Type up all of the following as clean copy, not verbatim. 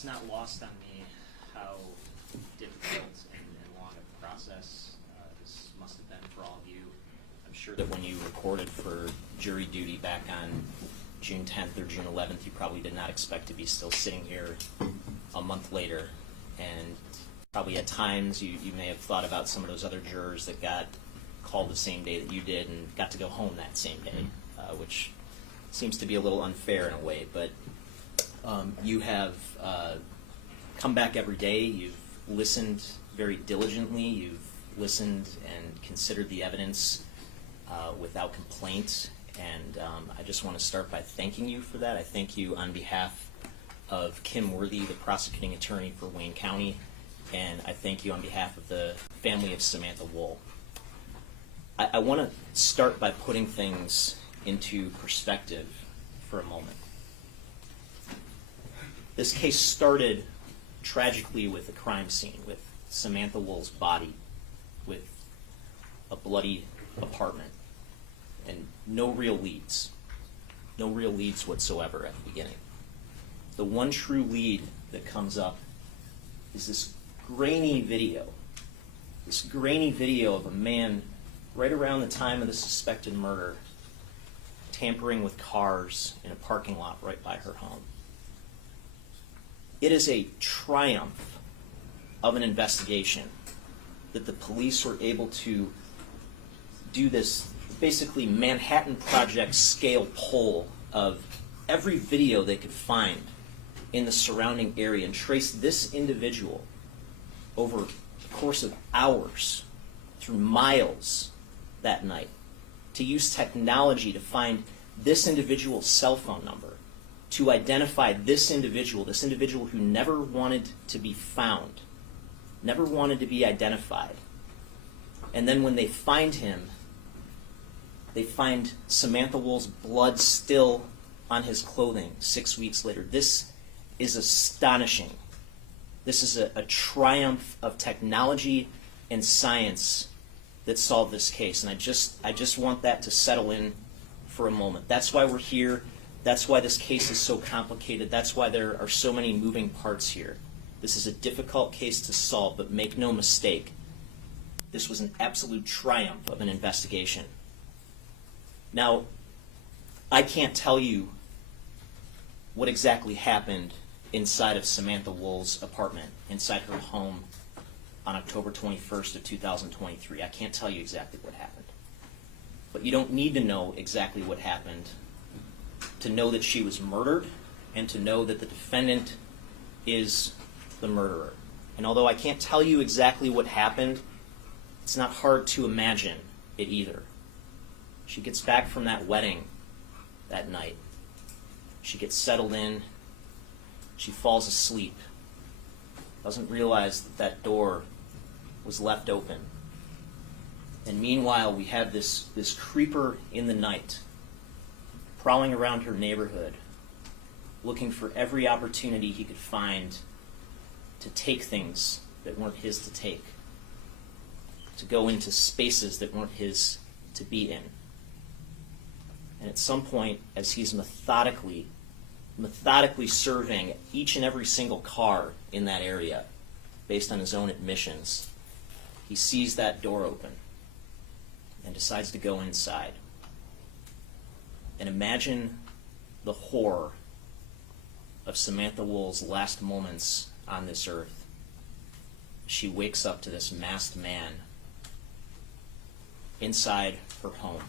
it's not lost on me how difficult and long a process this must have been for all of you. I'm sure that when you reported for jury duty back on June 10th or June 11th, you probably did not expect to be still sitting here a month later. And probably at times you may have thought about some of those other jurors that got called the same day that you did and got to go home that same day, which seems to be a little unfair in a way. But you have come back every day. You've listened very diligently. You've listened and considered the evidence without complaint. And I just want to start by thanking you for that. I thank you on behalf of Kim Worthy, the prosecuting attorney for Wayne County, and I thank you on behalf of the family of Samantha Woll. I want to start by putting things into perspective for a moment. This case started tragically with a crime scene, with Samantha Woll's body, with a bloody apartment, and no real leads whatsoever at the beginning. The one true lead that comes up is this grainy video of a man right around the time of the suspected murder tampering with cars in a parking lot right by her home. It is a triumph of an investigation that the police were able to do this basically Manhattan Project scale poll of every video they could find in the surrounding area and trace this individual over the course of hours through miles that night, to use technology to find this individual's cell phone number, to identify this individual who never wanted to be found, never wanted to be identified. And then when they find him, they find Samantha Woll's blood still on his clothing 6 weeks later. This is astonishing. This is a triumph of technology and science that solved this case. And I just want that to settle in for a moment. That's why we're here. That's why this case is so complicated. That's why there are so many moving parts here. This is a difficult case to solve, but make no mistake, this was an absolute triumph of an investigation. Now, I can't tell you what exactly happened inside of Samantha Woll's apartment, inside her home on October 21st of 2023. I can't tell you exactly what happened. But you don't need to know exactly what happened to know that she was murdered and to know that the defendant is the murderer. And although I can't tell you exactly what happened, it's not hard to imagine it either. She gets back from that wedding that night. She gets settled in. She falls asleep. Doesn't realize that that door was left open. And meanwhile, we have this creeper in the night prowling around her neighborhood, looking for every opportunity he could find to take things that weren't his to take, to go into spaces that weren't his to be in. And at some point, as he's methodically surveying each and every single car in that area, based on his own admissions, he sees that door open and decides to go inside. And imagine the horror of Samantha Woll's last moments on this earth. She wakes up to this masked man inside her home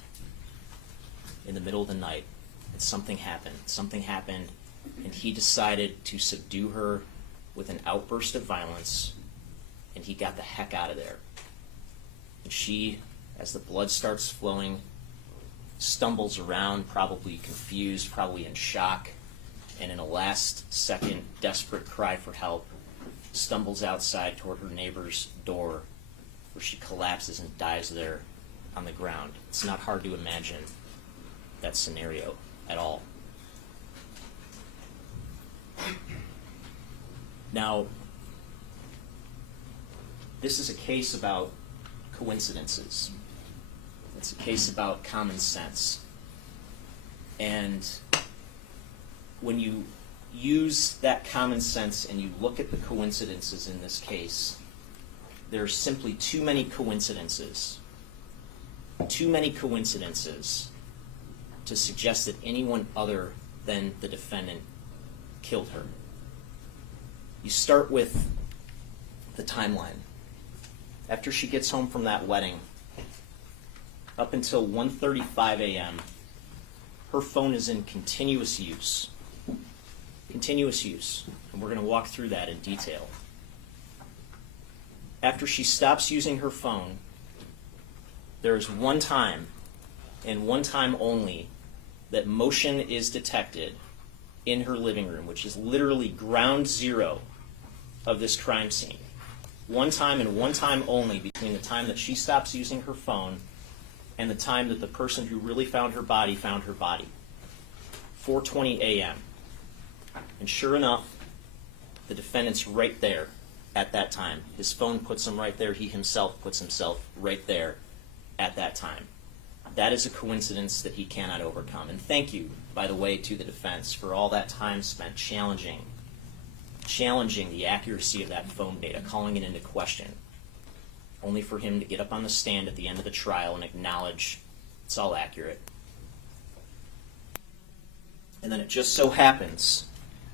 in the middle of the night. And something happened, and he decided to subdue her with an outburst of violence, and he got the heck out of there. And she, as the blood starts flowing, stumbles around, probably confused, probably in shock, and in a last-second desperate cry for help, stumbles outside toward her neighbor's door, where she collapses and dies there on the ground. It's not hard to imagine that scenario at all. Now, this is a case about coincidences. It's a case about common sense. And when you use that common sense and you look at the coincidences in this case, there are simply too many coincidences to suggest that anyone other than the defendant killed her. You start with the timeline. After she gets home from that wedding, up until 1:35 a.m., her phone is in continuous use. Continuous use. And we're going to walk through that in detail. After she stops using her phone, there is one time, and one time only, that motion is detected in her living room, which is literally ground zero of this crime scene. One time and one time only between the time that she stops using her phone and the time that the person who really found her body found her body. 4:20 a.m. And sure enough, the defendant's right there at that time. His phone puts him right there. He himself puts himself right there at that time. That is a coincidence that he cannot overcome. And thank you, by the way, to the defense for all that time spent challenging the accuracy of that phone data, calling it into question, only for him to get up on the stand at the end of the trial and acknowledge it's all accurate. And then it just so happens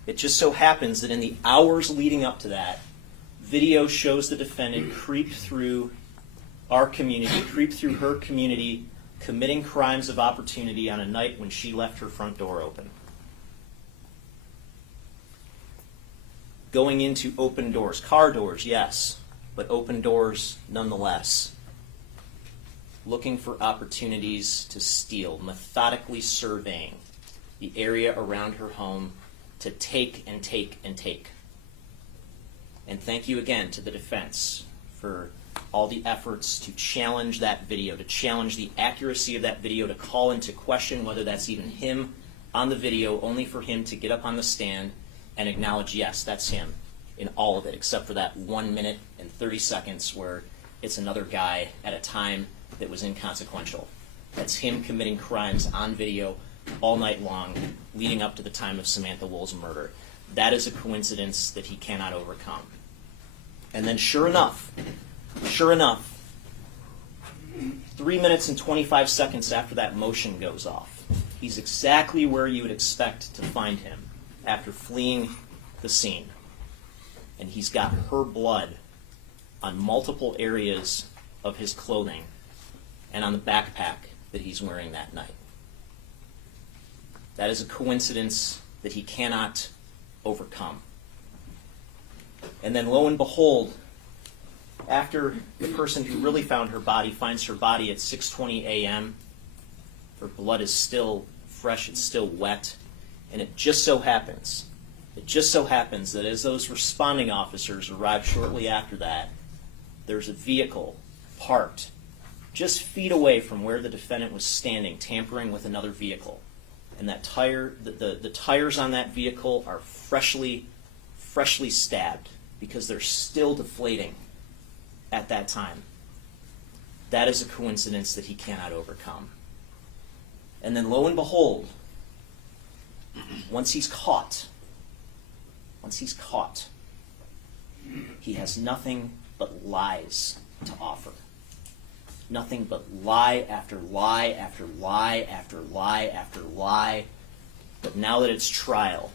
that in the hours leading up to that, video shows the defendant creep through our community, creep through her community, committing crimes of opportunity on a night when she left her front door open. Going into open doors, car doors, yes, but open doors nonetheless. Looking for opportunities to steal, methodically surveying the area around her home to take and take and take. And thank you again to the defense for all the efforts to challenge that video, to challenge the accuracy of that video, to call into question whether that's even him on the video, only for him to get up on the stand and acknowledge, yes, that's him in all of it, except for that 1 minute and 30 seconds where it's another guy at a time that was inconsequential. That's him committing crimes on video all night long, leading up to the time of Samantha Woll's murder. That is a coincidence that he cannot overcome. And then sure enough, 3 minutes and 25 seconds after that motion goes off, he's exactly where you would expect to find him after fleeing the scene. And he's got her blood on multiple areas of his clothing and on the backpack that he's wearing that night. That is a coincidence that he cannot overcome. And then lo and behold, after the person who really found her body finds her body at 6:20 a.m., her blood is still fresh, it's still wet, and it just so happens that as those responding officers arrive shortly after that, there's a vehicle parked just feet away from where the defendant was standing, tampering with another vehicle. And that the tires on that vehicle are freshly stabbed because they're still deflating at that time. That is a coincidence that he cannot overcome. And then lo and behold, once he's caught, he has nothing but lies to offer. Nothing but lie after lie after lie after lie after lie. But now that it's trial,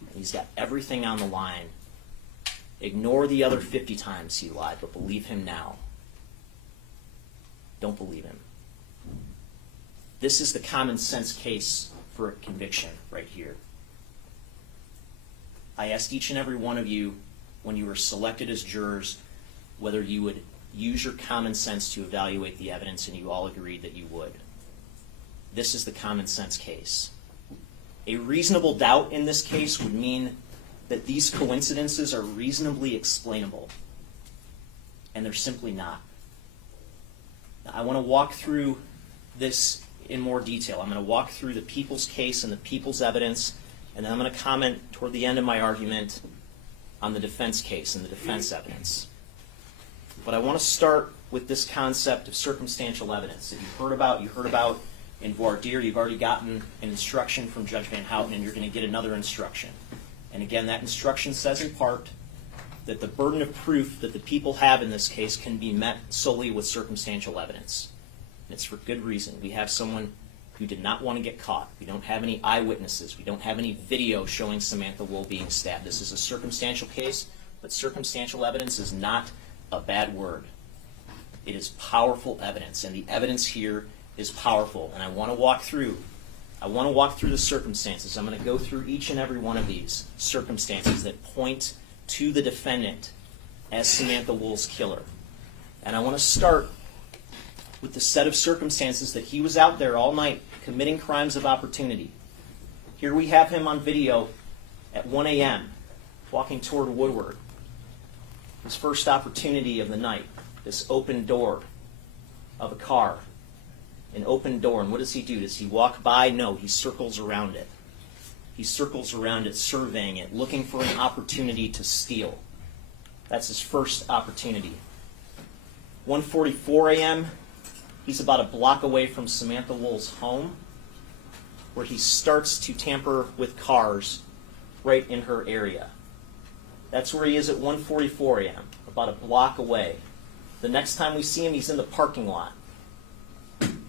and he's got everything on the line, ignore the other 50 times he lied, but believe him now. Don't believe him. This is the common sense case for a conviction right here. I asked each and every one of you when you were selected as jurors whether you would use your common sense to evaluate the evidence, and you all agreed that you would. This is the common sense case. A reasonable doubt in this case would mean that these coincidences are reasonably explainable, and they're simply not. Now, I want to walk through this in more detail. I'm going to walk through the people's case and the people's evidence, and then I'm going to comment toward the end of my argument on the defense case and the defense evidence. But I want to start with this concept of circumstantial evidence that you heard about In voir dire, you've already gotten an instruction from Judge Van Houten, and you're going to get another instruction. And again, that instruction says in part that the burden of proof that the people have in this case can be met solely with circumstantial evidence. And it's for good reason. We have someone who did not want to get caught. We don't have any eyewitnesses. We don't have any video showing Samantha Woll being stabbed. This is a circumstantial case, but circumstantial evidence is not a bad word. It is powerful evidence, and the evidence here is powerful. And I want to walk through the circumstances. I'm going to go through each and every one of these circumstances that point to the defendant as Samantha Woll's killer. And I want to start with the set of circumstances that he was out there all night committing crimes of opportunity. Here we have him on video at 1 a.m. walking toward Woodward. His first opportunity of the night, this open door of a car. An open door, and what does he do? Does he walk by? No, he circles around it. He circles around it, surveying it, looking for an opportunity to steal. That's his first opportunity. 1:44 a.m., he's about a block away from Samantha Woll's home, where he starts to tamper with cars right in her area. That's where he is at 1:44 a.m., about a block away. The next time we see him, he's in the parking lot.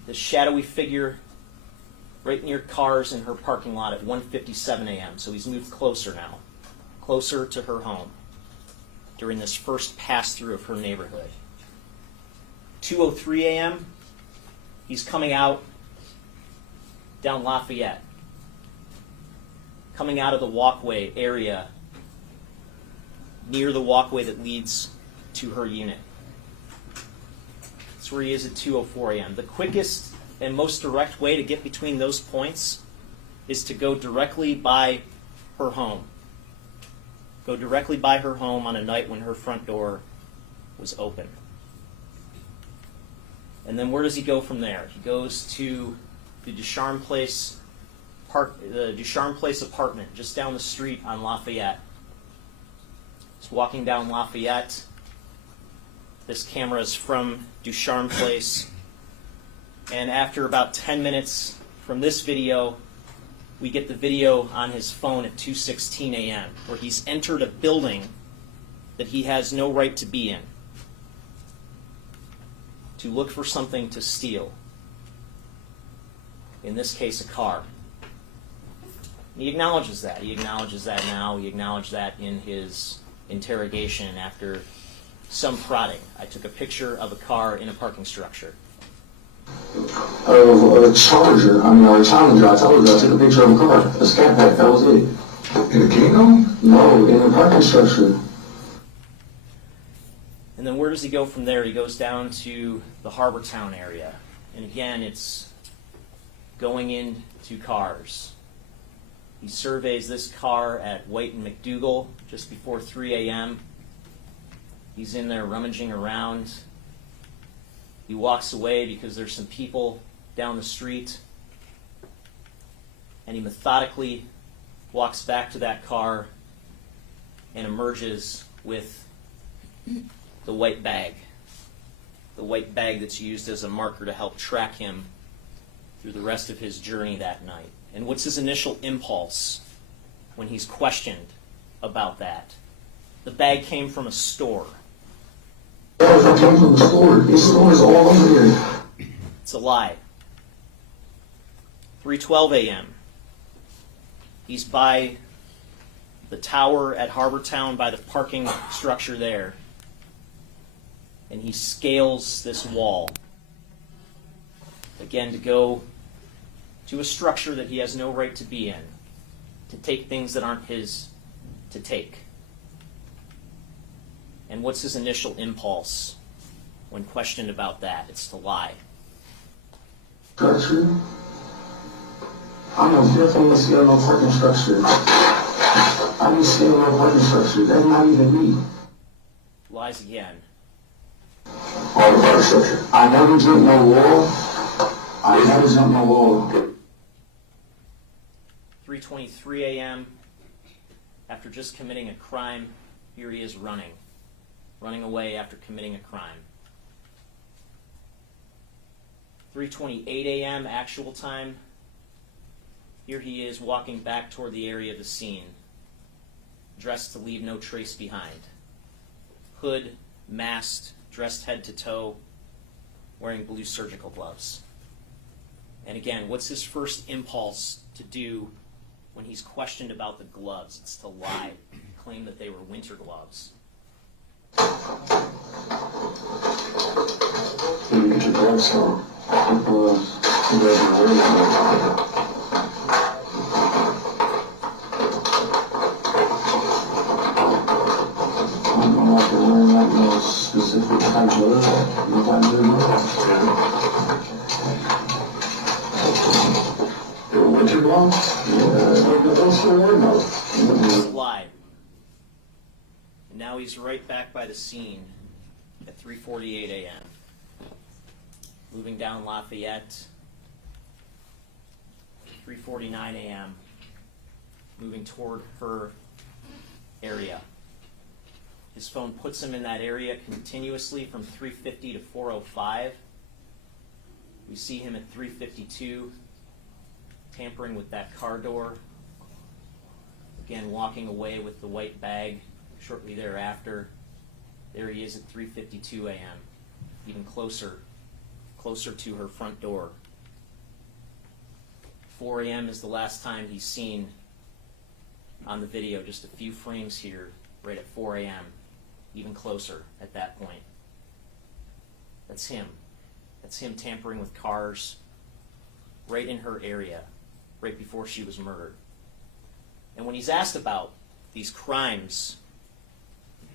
The shadowy figure right near cars in her parking lot at 1:57 a.m. So he's moved closer now, closer to her home during this first pass-through of her neighborhood. 2:03 a.m., he's coming out down Lafayette, coming out of the walkway area near the walkway that leads to her unit. That's where he is at 2:04 a.m. The quickest and most direct way to get between those points is to go directly by her home. Go directly by her home on a night when her front door was open. And then where does he go from there? He goes to the Ducharme Place apartment just down the street on Lafayette. He's walking down Lafayette. This camera is from Ducharme Place. And after about 10 minutes from this video, we get the video on his phone at 2:16 a.m., where he's entered a building that he has no right to be in, to look for something to steal. In this case, a car. And he acknowledges that. He acknowledges that now. He acknowledged that in his interrogation after some prodding. I took a picture of a car in a parking structure. Of a Charger, a Challenger. I told you I took a picture of a car, a scat pack, that was it. In the kingdom? No, in a parking structure. And then where does he go from there? He goes down to the Harbor Town area. And again, it's going into cars. He surveys this car at White and McDougal just before 3 a.m. He's in there rummaging around. He walks away because there's some people down the street. And he methodically walks back to that car and emerges with the white bag. The white bag that's used as a marker to help track him through the rest of his journey that night. And what's his initial impulse when he's questioned about that? The bag came from a store. It came from the store. This store is all over here. It's a lie. 3:12 a.m. He's by the tower at Harbor Town, by the parking structure there. And he scales this wall. Again, to go to a structure that he has no right to be in. To take things that aren't his to take. And what's his initial impulse when questioned about that? It's to lie. Structure? I'm definitely scaling no parking structure. I ain't scaling no parking structure. That's not even me. Lies again. All the parking structure. I never jumped no wall. I never jumped no wall. 3:23 a.m. After just committing a crime, here he is running away after committing a crime. 3:28 a.m. actual time. Here he is walking back toward the area of the scene, dressed to leave no trace behind. Hood, masked, dressed head to toe, wearing blue surgical gloves. And again, what's his first impulse to do when he's questioned about the gloves? It's to lie, claim that they were winter gloves. You get your gloves on. It was, he doesn't wear them. I'm not wearing like no specific type of glove. You got good gloves. The winter gloves? Yeah, those still wear those. Lied. And now he's right back by the scene at 3:48 a.m. Moving down Lafayette, 3:49 a.m. Moving toward her area. His phone puts him in that area continuously from 3:50 to 4:05. We see him at 3:52, tampering with that car door. Again, walking away with the white bag shortly thereafter. There he is at 3:52 a.m., even closer to her front door. 4 a.m. is the last time he's seen on the video, just a few frames here, right at 4 a.m., even closer at that point. That's him. That's him tampering with cars right in her area, right before she was murdered. And when he's asked about these crimes,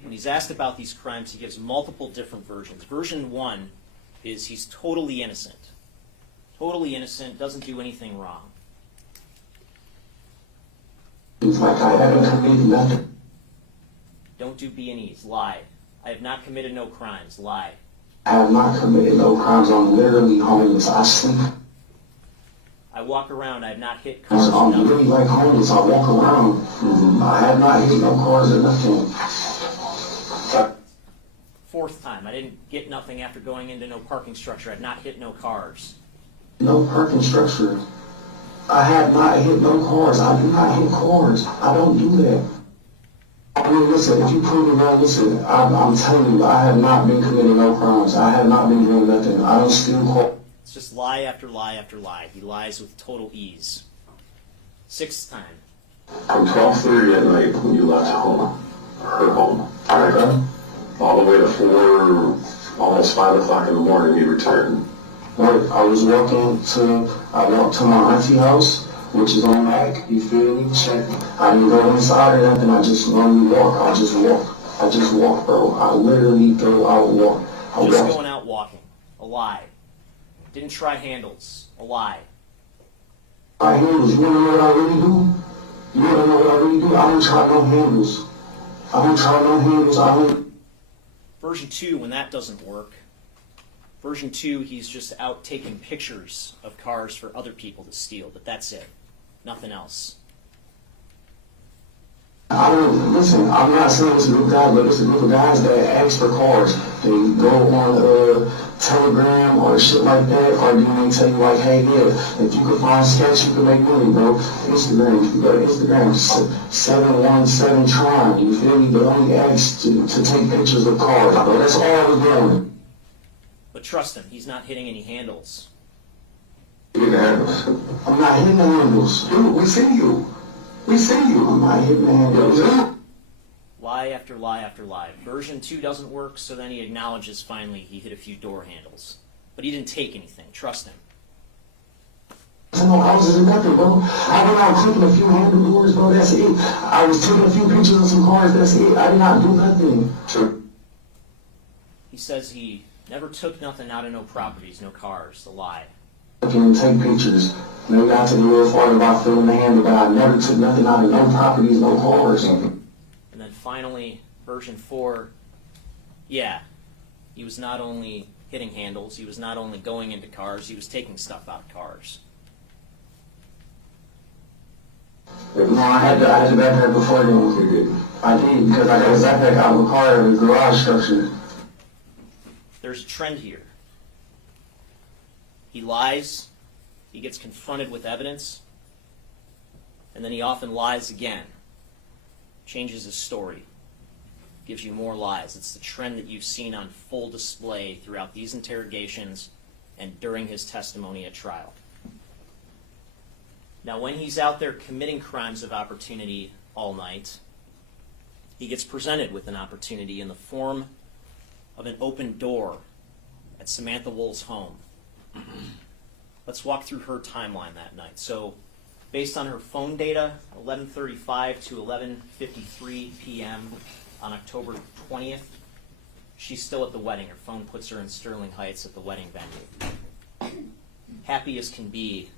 he gives multiple different versions. Version 1 is he's totally innocent. Totally innocent, doesn't do anything wrong. It's like I haven't committed nothing. Don't do B&Es. Lie. I have not committed no crimes. Lie. I have not committed no crimes. I'm literally homeless. I sleep. I walk around. I have not hit cars. I'm really like homeless. I walk around. I have not hit no cars or nothing. Fourth time. I didn't get nothing after going into no parking structure. I have not hit no cars. No parking structure. I have not hit no cars. I do not hit cars. I don't do that. I mean, listen, if you prove me wrong, listen, I'm telling you, I have not been committing no crimes. I have not been doing nothing. I don't steal cars. It's just lie after lie after lie. He lies with total ease. Sixth time. From 12:30 at night when you left home, her home, Okay. all the way to 4, almost 5 o'clock in the morning, you returned. Right. I walked to my auntie house, which is on back, you feel me? Check. I didn't go inside or nothing, I just normally walk. I just walk, bro. I literally go out and walk. Just going out walking. A lie. Didn't try handles. A lie. My handles, you wanna know what I really do? You wanna know what I really do? I don't try no handles. I don't. Version 2, when that doesn't work. Version 2, he's just out taking pictures of cars for other people to steal, but that's it. Nothing else. I don't, listen, I'm not saying it's a group of guys, but it's a group of guys that ask for cars. They go on Telegram or shit like that, or then they tell you like, hey, yeah, if you could find sketch, you can make money, bro. Instagram, if you go to Instagram, 717 Tron, you feel me? They only ask to take pictures of cars, bro. That's all we're doing. But trust him, he's not hitting any handles. Hitting the handles. I'm not hitting the handles. Dude, we see you. I'm not hitting the handles. Lie after lie after lie. Version 2 doesn't work, so then he acknowledges finally he hit a few door handles. But he didn't take anything. Trust him. No houses or nothing, bro. I went out clicking a few handle doors, bro. That's it. I was taking a few pictures of some cars. That's it. I did not do nothing. Sure. He says he never took nothing out of no properties, no cars. A lie. I can take pictures. Maybe I took a little farther about filling the handle, but I never took nothing out of no properties, no cars. And then finally, version 4, yeah, he was not only hitting handles, he was not only going into cars, he was taking stuff out of cars. No, I had the backpack before then. I did, because I got a backpack out of the car in the garage structure. There's a trend here. He lies, he gets confronted with evidence, and then he often lies again, changes his story, gives you more lies. It's the trend that you've seen on full display throughout these interrogations and during his testimony at trial. Now, when he's out there committing crimes of opportunity all night, he gets presented with an opportunity in the form of an open door at Samantha Woll's home. Let's walk through her timeline that night. So, based on her phone data, 11:35 to 11:53 p.m. on October 20th, she's still at the wedding. Her phone puts her in Sterling Heights at the wedding venue. Happy as can be,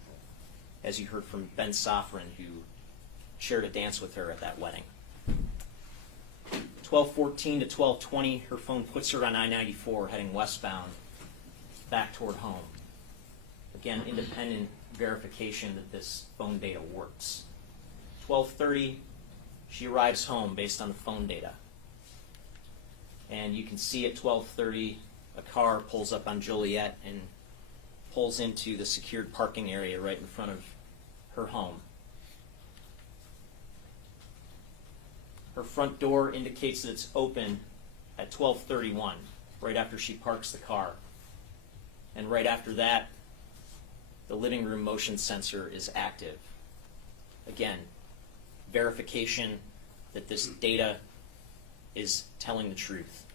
as you heard from Ben Sofrin, who shared a dance with her at that wedding. 12:14 to 12:20, her phone puts her on I-94 heading westbound, back toward home. Again, independent verification that this phone data works. 12:30, she arrives home based on the phone data. And you can see at 12:30, a car pulls up on Joliet and pulls into the secured parking area right in front of her home. Her front door indicates that it's open at 12:31, right after she parks the car. And right after that, the living room motion sensor is active. Again, verification that this data is telling the truth.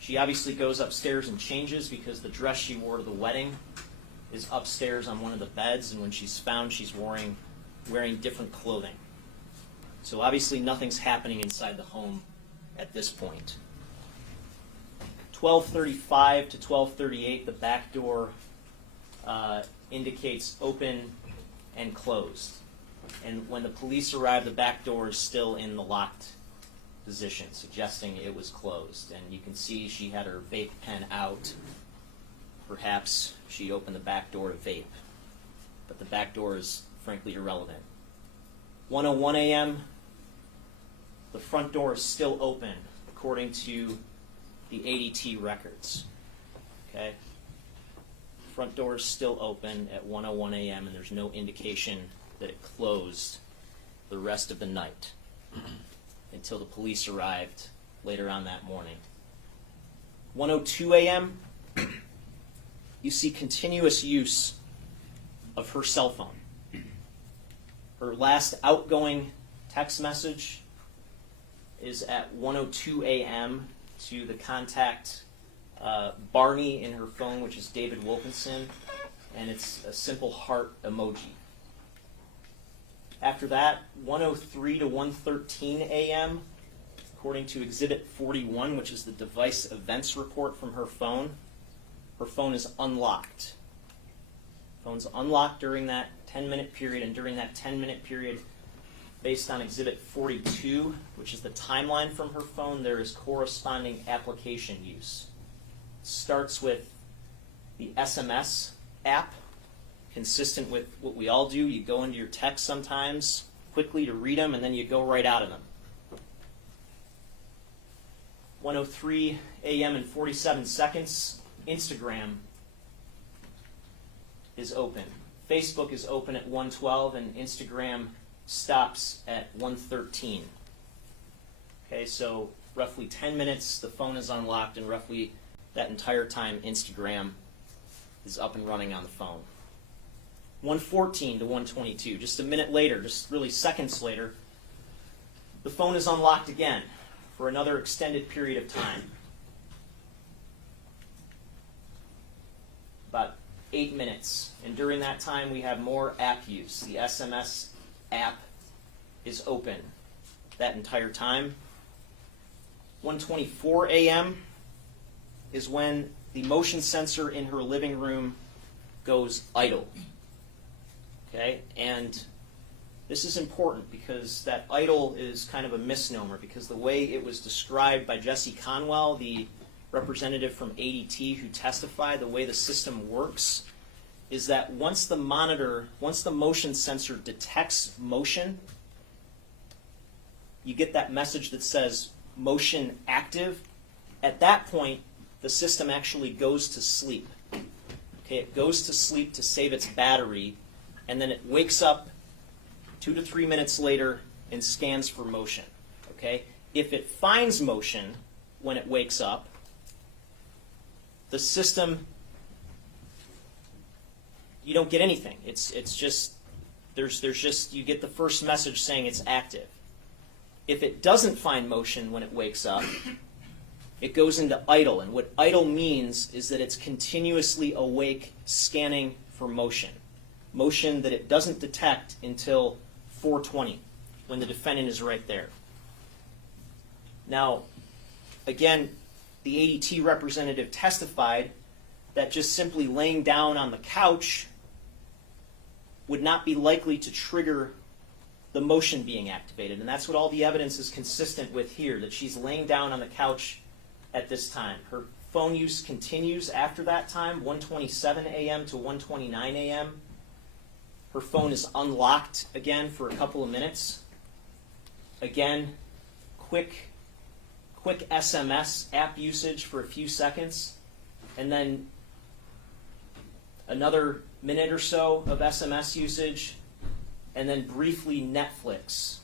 She obviously goes upstairs and changes because the dress she wore to the wedding is upstairs on one of the beds, and when she's found, she's wearing different clothing. So obviously nothing's happening inside the home at this point. 12:35 to 12:38, the back door indicates open and closed. And when the police arrive, the back door is still in the locked position, suggesting it was closed. And you can see she had her vape pen out. Perhaps she opened the back door to vape. But the back door is frankly irrelevant. 1:01 a.m., the front door is still open, according to the ADT records. Okay? Front door is still open at 1:01 a.m., and there's no indication that it closed the rest of the night until the police arrived later on that morning. 1:02 a.m., you see continuous use of her cell phone. Her last outgoing text message is at 1:02 a.m. to the contact Barney in her phone, which is David Wilkinson, and it's a simple heart emoji. After that, 1:03 to 1:13 a.m., according to Exhibit 41, which is the device events report from her phone is unlocked. Phone's unlocked during that 10-minute period, and during that 10-minute period, based on Exhibit 42, which is the timeline from her phone, there is corresponding application use. It starts with the SMS app, consistent with what we all do. You go into your text sometimes quickly to read them, and then you go right out of them. 1:03 a.m. and 47 seconds, Instagram is open. Facebook is open at 1:12, and Instagram stops at 1:13. Okay, so roughly 10 minutes, the phone is unlocked, and roughly that entire time, Instagram is up and running on the phone. 1:14 to 1:22, just a minute later, just really seconds later, the phone is unlocked again for another extended period of time. About 8 minutes. And during that time, we have more app use. The SMS app is open that entire time. 1:24 a.m. is when the motion sensor in her living room goes idle. Okay? And this is important because that idle is kind of a misnomer, because the way it was described by Jesse Conwell, the representative from ADT who testified, the way the system works is that once the motion sensor detects motion, you get that message that says motion active. At that point, the system actually goes to sleep. Okay, it goes to sleep to save its battery, and then it wakes up 2 to 3 minutes later and scans for motion. Okay? If it finds motion when it wakes up, the system, you don't get anything. It's just there's just, you get the first message saying it's active. If it doesn't find motion when it wakes up, it goes into idle. And what idle means is that it's continuously awake, scanning for motion. Motion that it doesn't detect until 4:20, when the defendant is right there. Now, again, the ADT representative testified that just simply laying down on the couch would not be likely to trigger the motion being activated. And that's what all the evidence is consistent with here, that she's laying down on the couch at this time. Her phone use continues after that time, 1:27 a.m. to 1:29 a.m. Her phone is unlocked again for a couple of minutes. Again, quick SMS app usage for a few seconds, and then another minute or so of SMS usage, and then briefly Netflix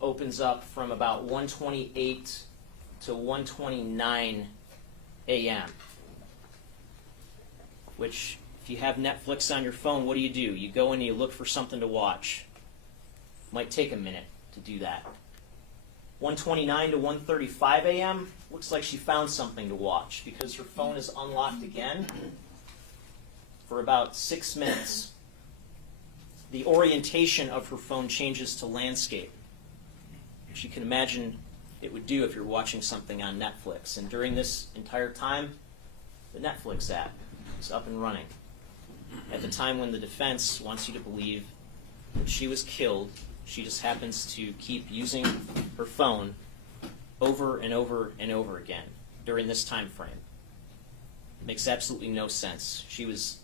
opens up from about 1:28 to 1:29 a.m. Which, if you have Netflix on your phone, what do? You go in and you look for something to watch. Might take a minute to do that. 1:29 to 1:35 a.m. looks like she found something to watch because her phone is unlocked again for about 6 minutes. The orientation of her phone changes to landscape, which you can imagine it would do if you're watching something on Netflix. And during this entire time, the Netflix app is up and running. At the time when the defense wants you to believe that she was killed, she just happens to keep using her phone over and over and over again during this time frame. It makes absolutely no sense. She was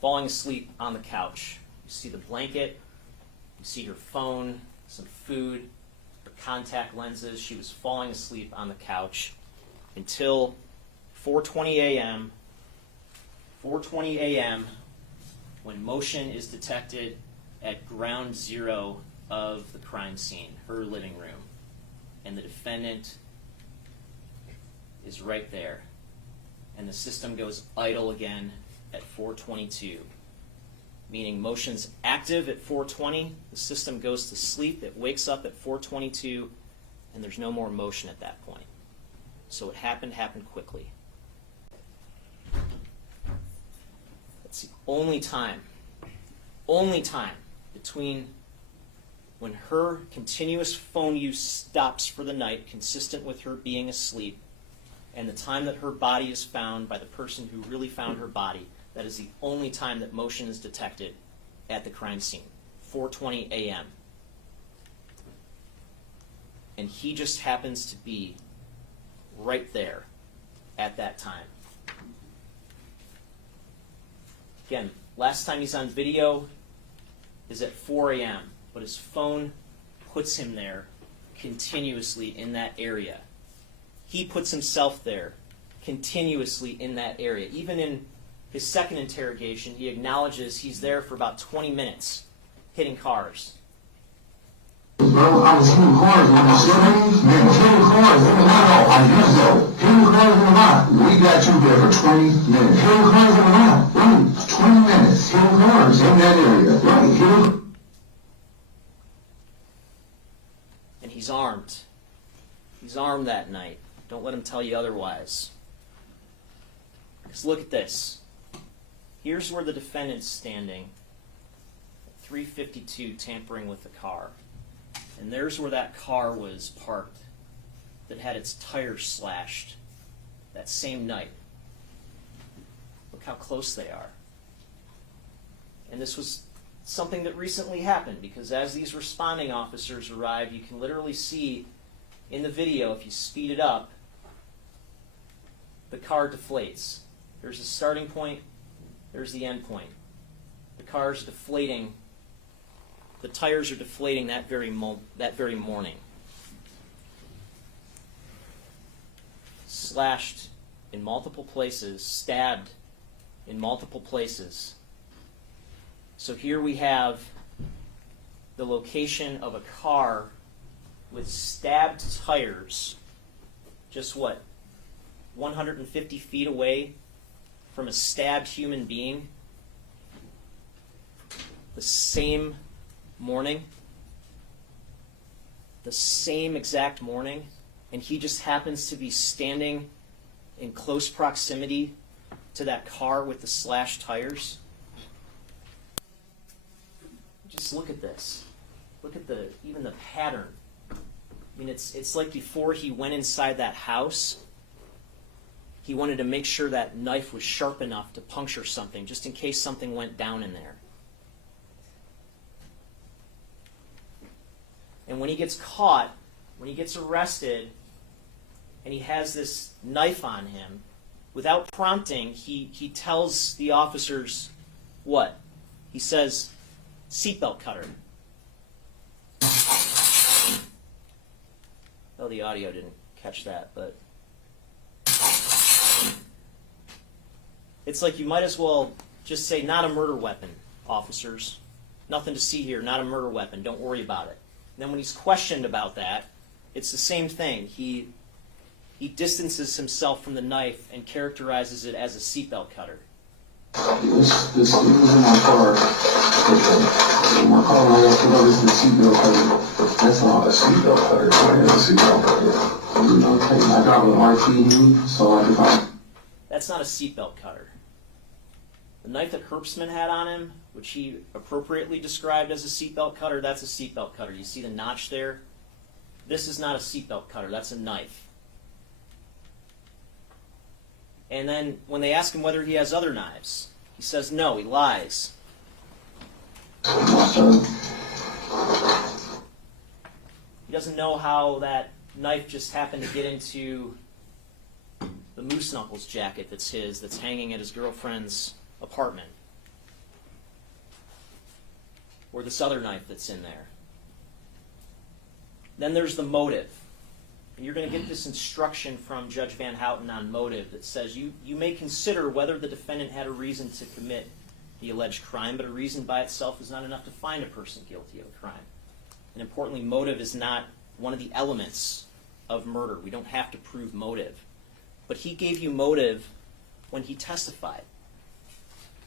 falling asleep on the couch. You see the blanket, you see her phone, some food, her contact lenses. She was falling asleep on the couch until 4:20 a.m. 4:20 a.m. when motion is detected at ground zero of the crime scene, her living room. And the defendant is right there. And the system goes idle again at 4:22. Meaning motion's active at 4:20, the system goes to sleep, it wakes up at 4:22, and there's no more motion at that point. So what happened quickly. That's the only time between when her continuous phone use stops for the night, consistent with her being asleep, and the time that her body is found by the person who really found her body. That is the only time that motion is detected at the crime scene, 4:20 a.m. And he just happens to be right there at that time. Again, last time he's on video is at 4 a.m., but his phone puts him there continuously in that area. He puts himself there continuously in that area. Even in his second interrogation, he acknowledges he's there for about 20 minutes, hitting cars. Bro, I was hitting cars when I said, man, hitting cars in the lot. I guess so. Hitting cars in the lot. We got you there for 20 minutes. Hitting cars in the lot. Right, 20 minutes. Hitting cars in that area. Right, hitting. And he's armed. He's armed that night. Don't let him tell you otherwise. Because look at this. Here's where the defendant's standing, 352, tampering with the car. And there's where that car was parked that had its tires slashed that same night. Look how close they are. And this was something that recently happened, because as these responding officers arrive, you can literally see in the video, if you speed it up, the car deflates. There's a starting point. There's the end point. The car's deflating. The tires are deflating that very morning. Slashed in multiple places, stabbed in multiple places. So here we have the location of a car with stabbed tires, just what, 150 feet away from a stabbed human being, the same morning, the same exact morning, and he just happens to be standing in close proximity to that car with the slashed tires. Just look at this. Look at even the pattern. I mean, it's like before he went inside that house, he wanted to make sure that knife was sharp enough to puncture something, just in case something went down in there. And when he gets caught, when he gets arrested, and he has this knife on him, without prompting, he tells the officers what? He says, "Seatbelt cutter." Oh, the audio didn't catch that, but it's like you might as well just say, "Not a murder weapon, officers. Nothing to see here, not a murder weapon. Don't worry about it." And then when he's questioned about that, it's the same thing. He distances himself from the knife and characterizes it as a seatbelt cutter. This was in my car. My car, when I got pulled over, this is the seatbelt cutter. That's all. A seatbelt cutter. Why is a seatbelt cutter? You know, I drive an RT, so like if I... That's not a seatbelt cutter. The knife that Herbstman had on him, which he appropriately described as a seatbelt cutter, that's a seatbelt cutter. You see the notch there? This is not a seatbelt cutter. That's a knife. And then when they ask him whether he has other knives, he says no, he lies. He doesn't know how that knife just happened to get into the Moose Knuckles jacket that's his, that's hanging at his girlfriend's apartment. Or this other knife that's in there. Then there's the motive. And you're going to get this instruction from Judge Van Houten on motive that says you may consider whether the defendant had a reason to commit the alleged crime, but a reason by itself is not enough to find a person guilty of a crime. And importantly, motive is not one of the elements of murder. We don't have to prove motive. But he gave you motive when he testified.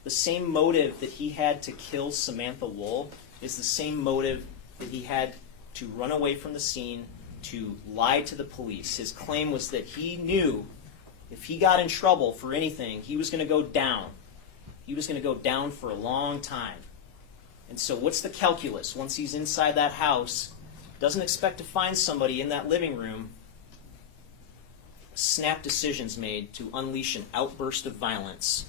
The same motive that he had to kill Samantha Woll is the same motive that he had to run away from the scene, to lie to the police. His claim was that he knew if he got in trouble for anything, he was going to go down. He was going to go down for a long time. And so what's the calculus? Once he's inside that house, doesn't expect to find somebody in that living room, snap decisions made to unleash an outburst of violence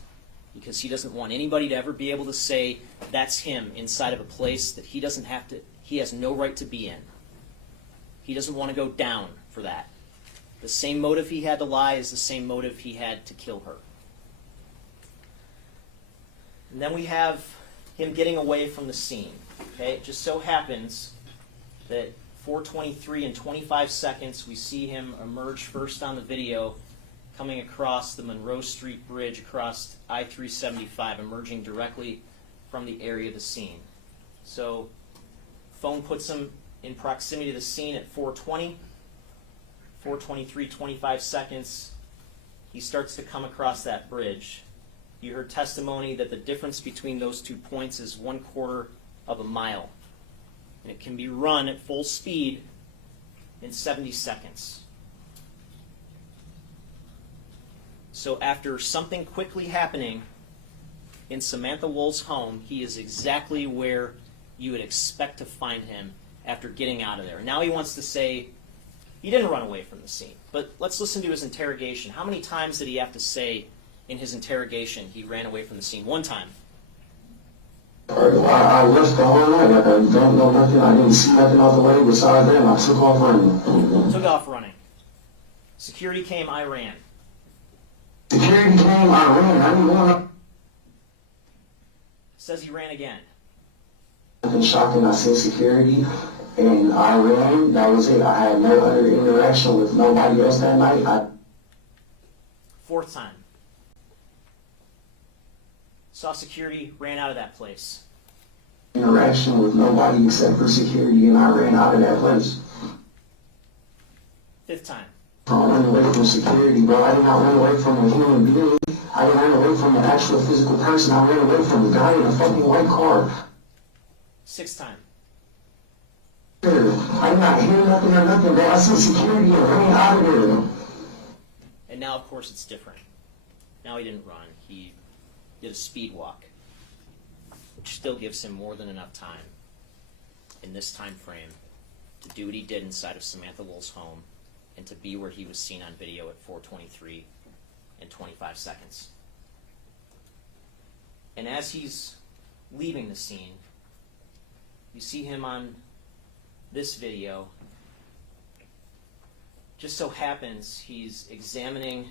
because he doesn't want anybody to ever be able to say that's him inside of a place that he has no right to be in. He doesn't want to go down for that. The same motive he had to lie is the same motive he had to kill her. And then we have him getting away from the scene. Okay? It just so happens that 4:23 and 25 seconds, we see him emerge first on the video, coming across the Monroe Street Bridge across I-375, emerging directly from the area of the scene. So, phone puts him in proximity to the scene at 4:20. 4:23, 25 seconds, he starts to come across that bridge. You heard testimony that the difference between those 2 points is 1/4 of a mile. And it can be run at full speed in 70 seconds. So after something quickly happening in Samantha Woll's home, he is exactly where you would expect to find him after getting out of there. Now he wants to say he didn't run away from the scene. But let's listen to his interrogation. How many times did he have to say in his interrogation he ran away from the scene? One time. I left the whole night. Like, I don't know nothing. I didn't see nothing out the way. Besides that, I took off running. Took off running. Security came, I ran. Security came, I ran. I didn't want to. Says he ran again. In shocking, I seen security, and I ran. That was it. I had no other interaction with nobody else that night. Fourth time. Saw security, ran out of that place. Interaction with nobody except for security, and I ran out of that place. 5th time. I ran away from security, bro. I did not run away from a human being. I didn't run away from an actual physical person. I ran away from a guy in a fucking white car. 6th time. I did not hear nothing or nothing, bro. I see security and ran out of there. And now, of course, it's different. Now he didn't run. He did a speed walk, which still gives him more than enough time in this time frame to do what he did inside of Samantha Woll's home and to be where he was seen on video at 4:23 and 25 seconds. And as he's leaving the scene, you see him on this video. Just so happens he's examining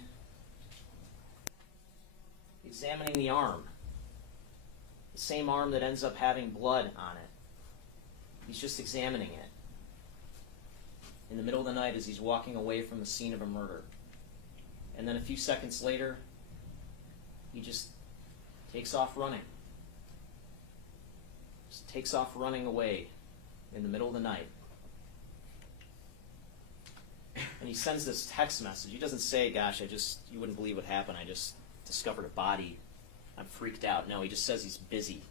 the arm. The same arm that ends up having blood on it. He's just examining it in the middle of the night as he's walking away from the scene of a murder. And then a few seconds later, he just takes off running. Just takes off running away in the middle of the night. And he sends this text message. He doesn't say, gosh, you wouldn't believe what happened. I just discovered a body. I'm freaked out. No, he just says he's busy.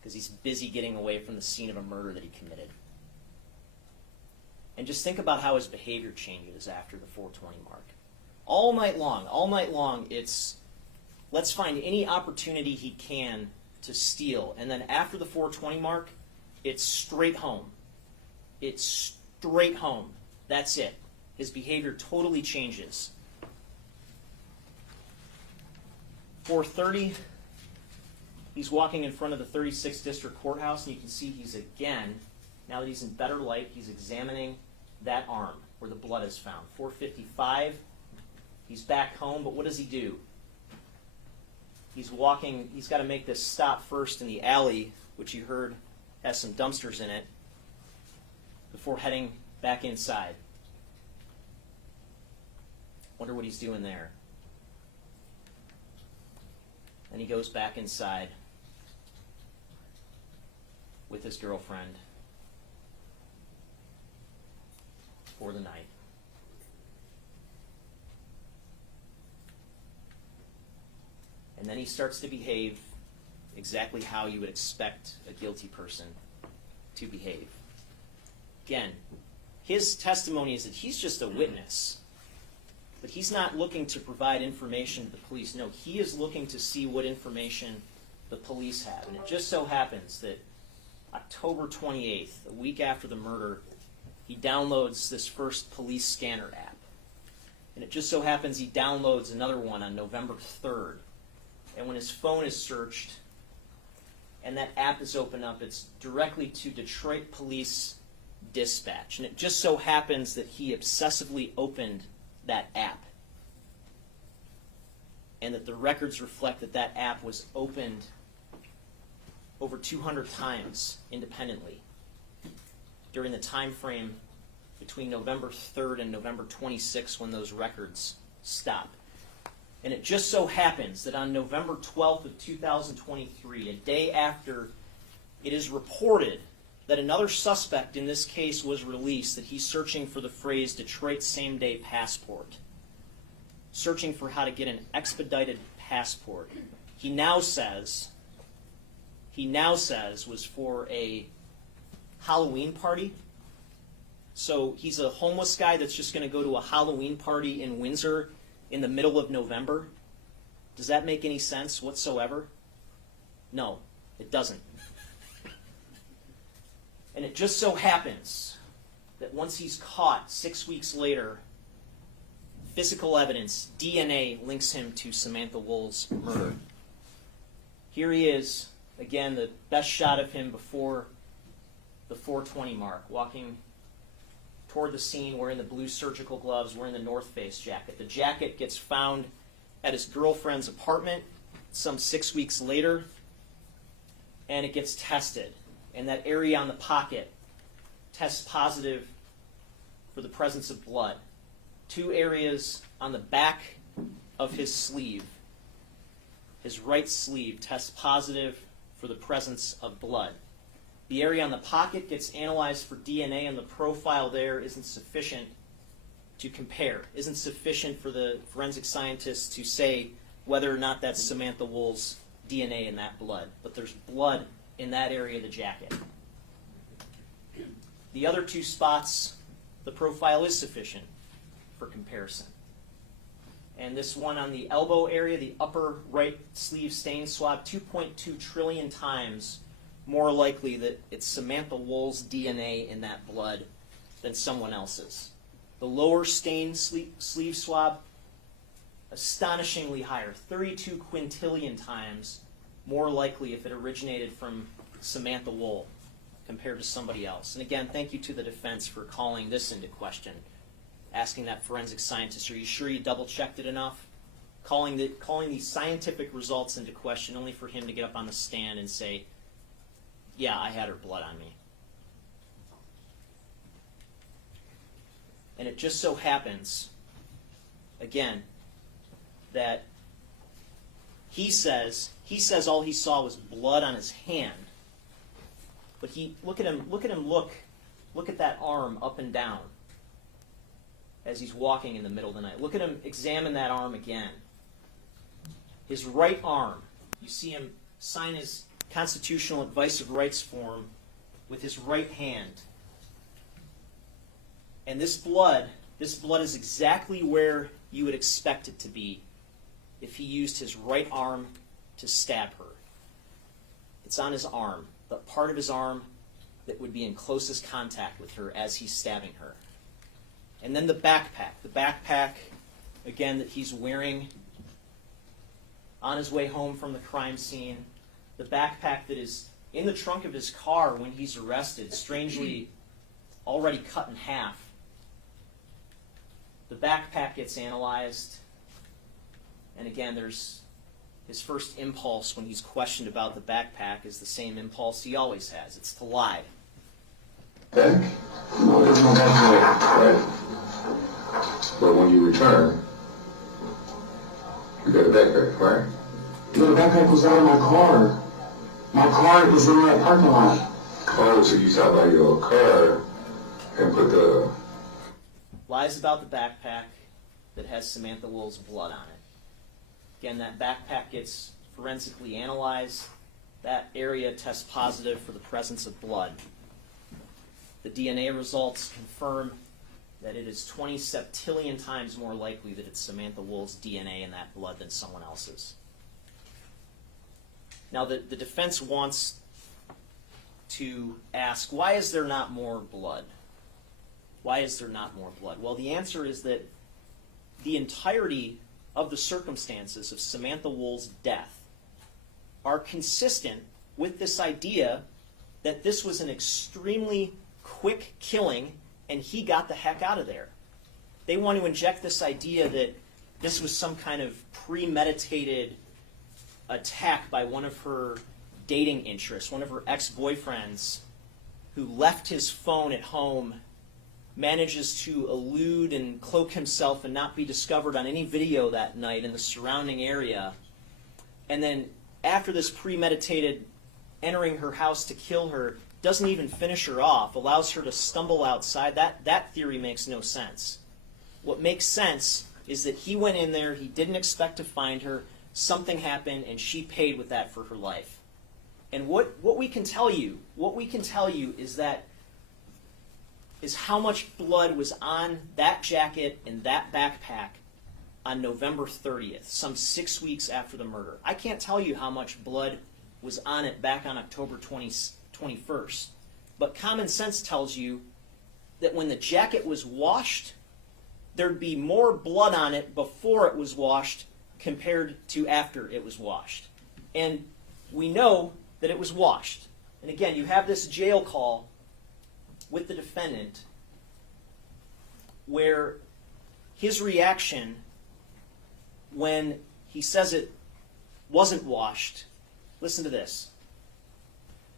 Because he's busy getting away from the scene of a murder that he committed. And just think about how his behavior changes after the 4:20 mark. All night long, it's let's find any opportunity he can to steal. And then after the 4:20 mark, it's straight home. It's straight home. That's it. His behavior totally changes. 4:30, he's walking in front of the 36th District Courthouse, and you can see he's again, now that he's in better light, he's examining that arm where the blood is found. 4:55, he's back home, but what does he do? He's walking, he's got to make this stop first in the alley, which you heard has some dumpsters in it, before heading back inside. Wonder what he's doing there. Then he goes back inside with his girlfriend for the night. And then he starts to behave exactly how you would expect a guilty person to behave. Again, his testimony is that he's just a witness. But he's not looking to provide information to the police. No, he is looking to see what information the police have. And it just so happens that October 28th, a week after the murder, he downloads this first police scanner app. And it just so happens he downloads another one on November 3rd. And when his phone is searched and that app is opened up, it's directly to Detroit Police Dispatch. And it just so happens that he obsessively opened that app. And that the records reflect that that app was opened over 200 times independently during the time frame between November 3rd and November 26th when those records stop. And it just so happens that on November 12th of 2023, a day after it is reported that another suspect in this case was released, that he's searching for the phrase Detroit same-day passport, searching for how to get an expedited passport. He now says was for a Halloween party. So he's a homeless guy that's just going to go to a Halloween party in Windsor in the middle of November. Does that make any sense whatsoever? No, it doesn't. And it just so happens that once he's caught 6 weeks later, physical evidence, DNA, links him to Samantha Woll's murder. Here he is, again, the best shot of him before the 4:20 mark, walking toward the scene wearing the blue surgical gloves, wearing the North Face jacket. The jacket gets found at his girlfriend's apartment some 6 weeks later, and it gets tested. And that area on the pocket tests positive for the presence of blood. 2 areas on the back of his sleeve his right sleeve tests positive for the presence of blood. The area on the pocket gets analyzed for DNA, and the profile there isn't sufficient to compare, isn't sufficient for the forensic scientists to say whether or not that's Samantha Woll's DNA in that blood. But there's blood in that area of the jacket. The other two spots, the profile is sufficient for comparison. And this one on the elbow area, the upper right sleeve stain swab, 2.2 trillion times more likely that it's Samantha Woll's DNA in that blood than someone else's. The lower stain sleeve swab, astonishingly higher, 32 quintillion times more likely if it originated from Samantha Woll compared to somebody else. And again, thank you to the defense for calling this into question, asking that forensic scientist, are you sure you double-checked it enough? Calling these scientific results into question only for him to get up on the stand and say, yeah, I had her blood on me. And it just so happens, again, that he says all he saw was blood on his hand. But look at that arm up and down as he's walking in the middle of the night. Look at him examine that arm again. His right arm, you see him sign his constitutional advice of rights form with his right hand. And this blood is exactly where you would expect it to be if he used his right arm to stab her. It's on his arm, the part of his arm that would be in closest contact with her as he's stabbing her. And then the backpack, again, that he's wearing on his way home from the crime scene, the backpack that is in the trunk of his car when he's arrested, strangely already cut in half. The backpack gets analyzed, and again, there's his first impulse when he's questioned about the backpack is the same impulse he always has. It's to lie. Okay? No, there's no backpack. Right. But when you return, you got a backpack, right? No, the backpack was out of my car. My car is in that parking lot. Oh, so you stopped by your car and put the... Lies about the backpack that has Samantha Woll's blood on it. Again, that backpack gets forensically analyzed. That area tests positive for the presence of blood. The DNA results confirm that it is 20 septillion times more likely that it's Samantha Woll's DNA in that blood than someone else's. Now, the defense wants to ask, why is there not more blood? Why is there not more blood? Well, the answer is that the entirety of the circumstances of Samantha Woll's death are consistent with this idea that this was an extremely quick killing and he got the heck out of there. They want to inject this idea that this was some kind of premeditated attack by one of her dating interests, one of her ex-boyfriends who left his phone at home, manages to elude and cloak himself and not be discovered on any video that night in the surrounding area. And then after this premeditated entering her house to kill her, doesn't even finish her off, allows her to stumble outside. That theory makes no sense. What makes sense is that he went in there, he didn't expect to find her, something happened, and she paid with that for her life. And what we can tell you is how much blood was on that jacket and that backpack on November 30th, some 6 weeks after the murder. I can't tell you how much blood was on it back on October 21st. But common sense tells you that when the jacket was washed, there'd be more blood on it before it was washed compared to after it was washed. And we know that it was washed. And again, you have this jail call with the defendant where his reaction when he says it wasn't washed, listen to this.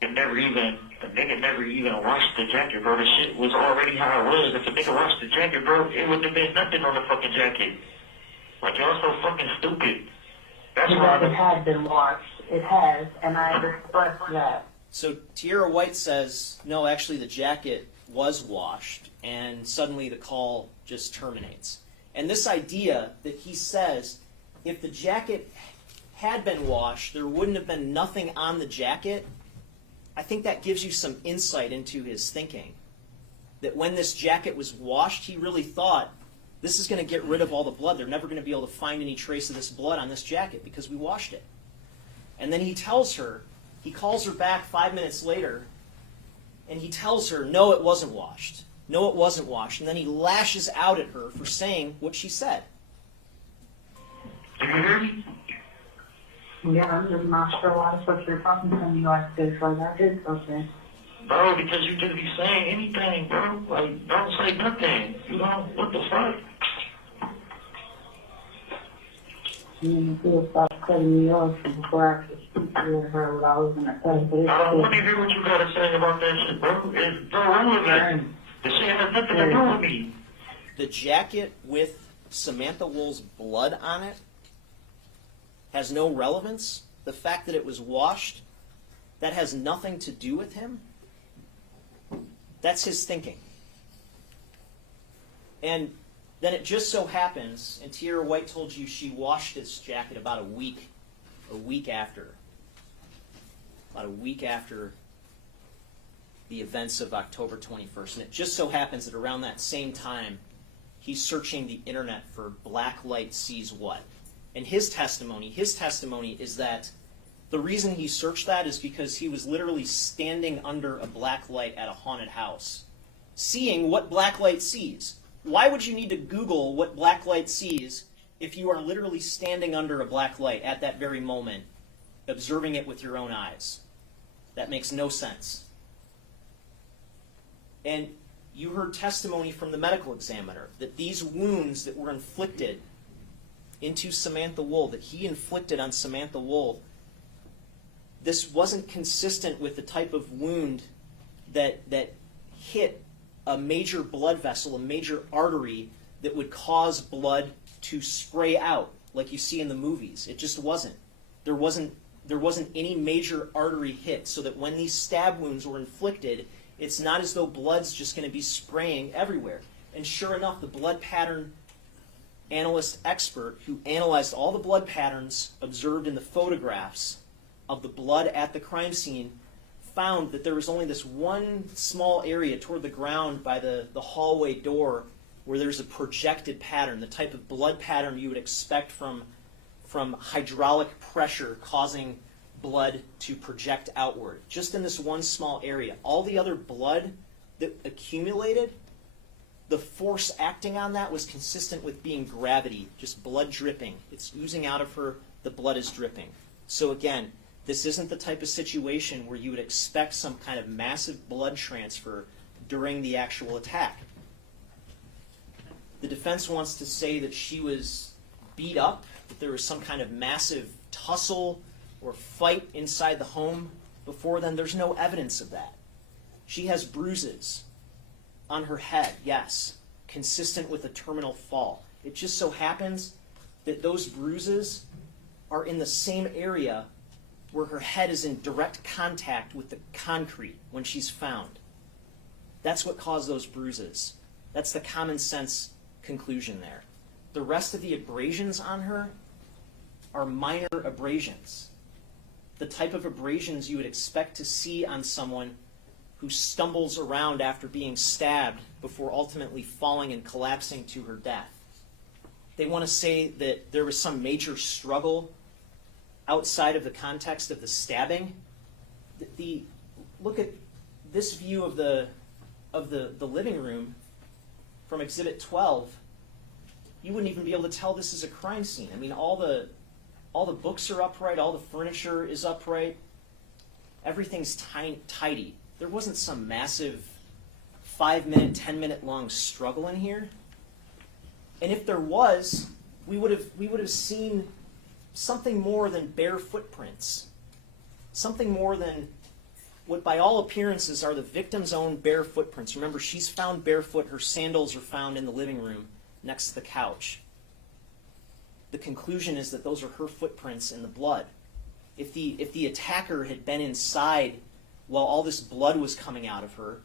The nigga never even washed the jacket, bro. The shit was already how it was. If a nigga washed the jacket, bro, it wouldn't have been nothing on the fucking jacket. Like, y'all so fucking stupid. That's The why jacket had been washed. It has, and I have expressed that. So Tierra White says, no, actually the jacket was washed, and suddenly the call just terminates. And this idea that he says, if the jacket had been washed, there wouldn't have been nothing on the jacket, I think that gives you some insight into his thinking. That when this jacket was washed, he really thought, this is going to get rid of all the blood. They're never going to be able to find any trace of this blood on this jacket because we washed it. And then he tells her, he calls her back 5 minutes later, and he tells her, no, it wasn't washed. No, it wasn't washed. And then he lashes out at her for saying what she said. Did you hear me? Yeah, I'm just not sure why the fuck you're talking to me like this. Like, I did something. Bro, because you could be saying anything, bro. Like, don't say nothing. You know, what the fuck? You feel stop cutting me off before I could speak to her what I was going to say. But it's I don't cool. want to hear what you got to say about that shit, bro. It's irrelevant. The shit has nothing to do with me. The jacket with Samantha Woll's blood on it has no relevance. The fact that it was washed, that has nothing to do with him. That's his thinking. And then it just so happens, and Tierra White told you she washed this jacket about a week after. About a week after the events of October 21st. And it just so happens that around that same time, he's searching the internet for black light sees what. And his testimony is that the reason he searched that is because he was literally standing under a black light at a haunted house, seeing what black light sees. Why would you need to Google what black light sees if you are literally standing under a black light at that very moment, observing it with your own eyes? That makes no sense. And you heard testimony from the medical examiner that these wounds that were inflicted into Samantha Woll, that he inflicted on Samantha Woll, this wasn't consistent with the type of wound that hit a major blood vessel, a major artery that would cause blood to spray out like you see in the movies. It just wasn't. There wasn't any major artery hit, so that when these stab wounds were inflicted, it's not as though blood's just going to be spraying everywhere. And sure enough, the blood pattern analyst expert who analyzed all the blood patterns observed in the photographs of the blood at the crime scene found that there was only this one small area toward the ground by the hallway door where there's a projected pattern, the type of blood pattern you would expect from hydraulic pressure causing blood to project outward. Just in this one small area. All the other blood that accumulated, the force acting on that was consistent with being gravity, just blood dripping. It's oozing out of her, the blood is dripping. So again, this isn't the type of situation where you would expect some kind of massive blood transfer during the actual attack. The defense wants to say that she was beat up, that there was some kind of massive tussle or fight inside the home before then. There's no evidence of that. She has bruises on her head, yes, consistent with a terminal fall. It just so happens that those bruises are in the same area where her head is in direct contact with the concrete when she's found. That's what caused those bruises. That's the common sense conclusion there. The rest of the abrasions on her are minor abrasions. The type of abrasions you would expect to see on someone who stumbles around after being stabbed before ultimately falling and collapsing to her death. They want to say that there was some major struggle outside of the context of the stabbing. Look at this view of the living room from Exhibit 12. You wouldn't even be able to tell this is a crime scene. I mean, all the books are upright, all the furniture is upright, everything's tidy. There wasn't some massive 5-minute, 10-minute long struggle in here. And if there was, we would have seen something more than bare footprints. Something more than what by all appearances are the victim's own bare footprints. Remember, she's found barefoot. Her sandals are found in the living room next to the couch. the conclusion is that those are her footprints in the blood. If the attacker had been inside while all this blood was coming out of her,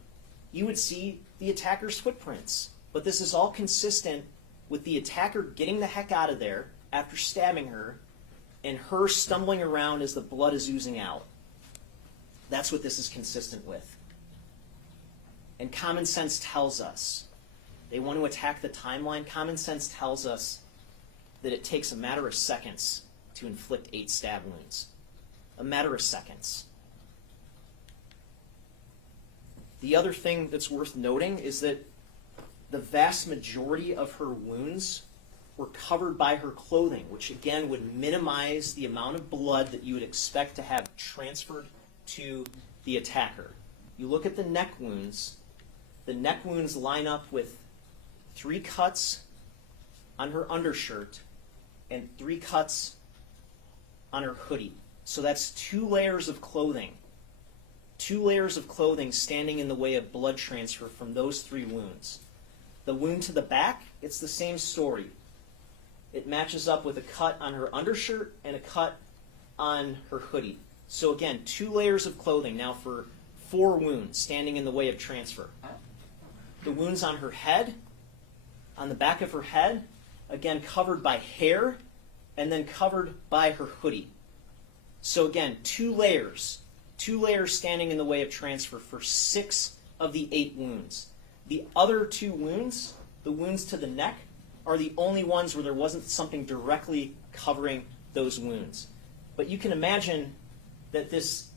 you would see the attacker's footprints. But this is all consistent with the attacker getting the heck out of there after stabbing her and her stumbling around as the blood is oozing out. That's what this is consistent with. And common sense tells us, they want to attack the timeline. Common sense tells us that it takes a matter of seconds to inflict 8 stab wounds. A matter of seconds. The other thing that's worth noting is that the vast majority of her wounds were covered by her clothing, which again would minimize the amount of blood that you would expect to have transferred to the attacker. You look at the neck wounds line up with 3 cuts on her undershirt and 3 cuts on her hoodie. So that's 2 layers of clothing. 2 layers of clothing standing in the way of blood transfer from those 3 wounds. The wound to the back, it's the same story. It matches up with a cut on her undershirt and a cut on her hoodie. So again, 2 layers of clothing now for 4 wounds standing in the way of transfer. The wounds on her head, on the back of her head, again covered by hair and then covered by her hoodie. So again, 2 layers standing in the way of transfer for 6 of the 8 wounds. The other 2 wounds, the wounds to the neck, are the only ones where there wasn't something directly covering those wounds. But you can imagine that this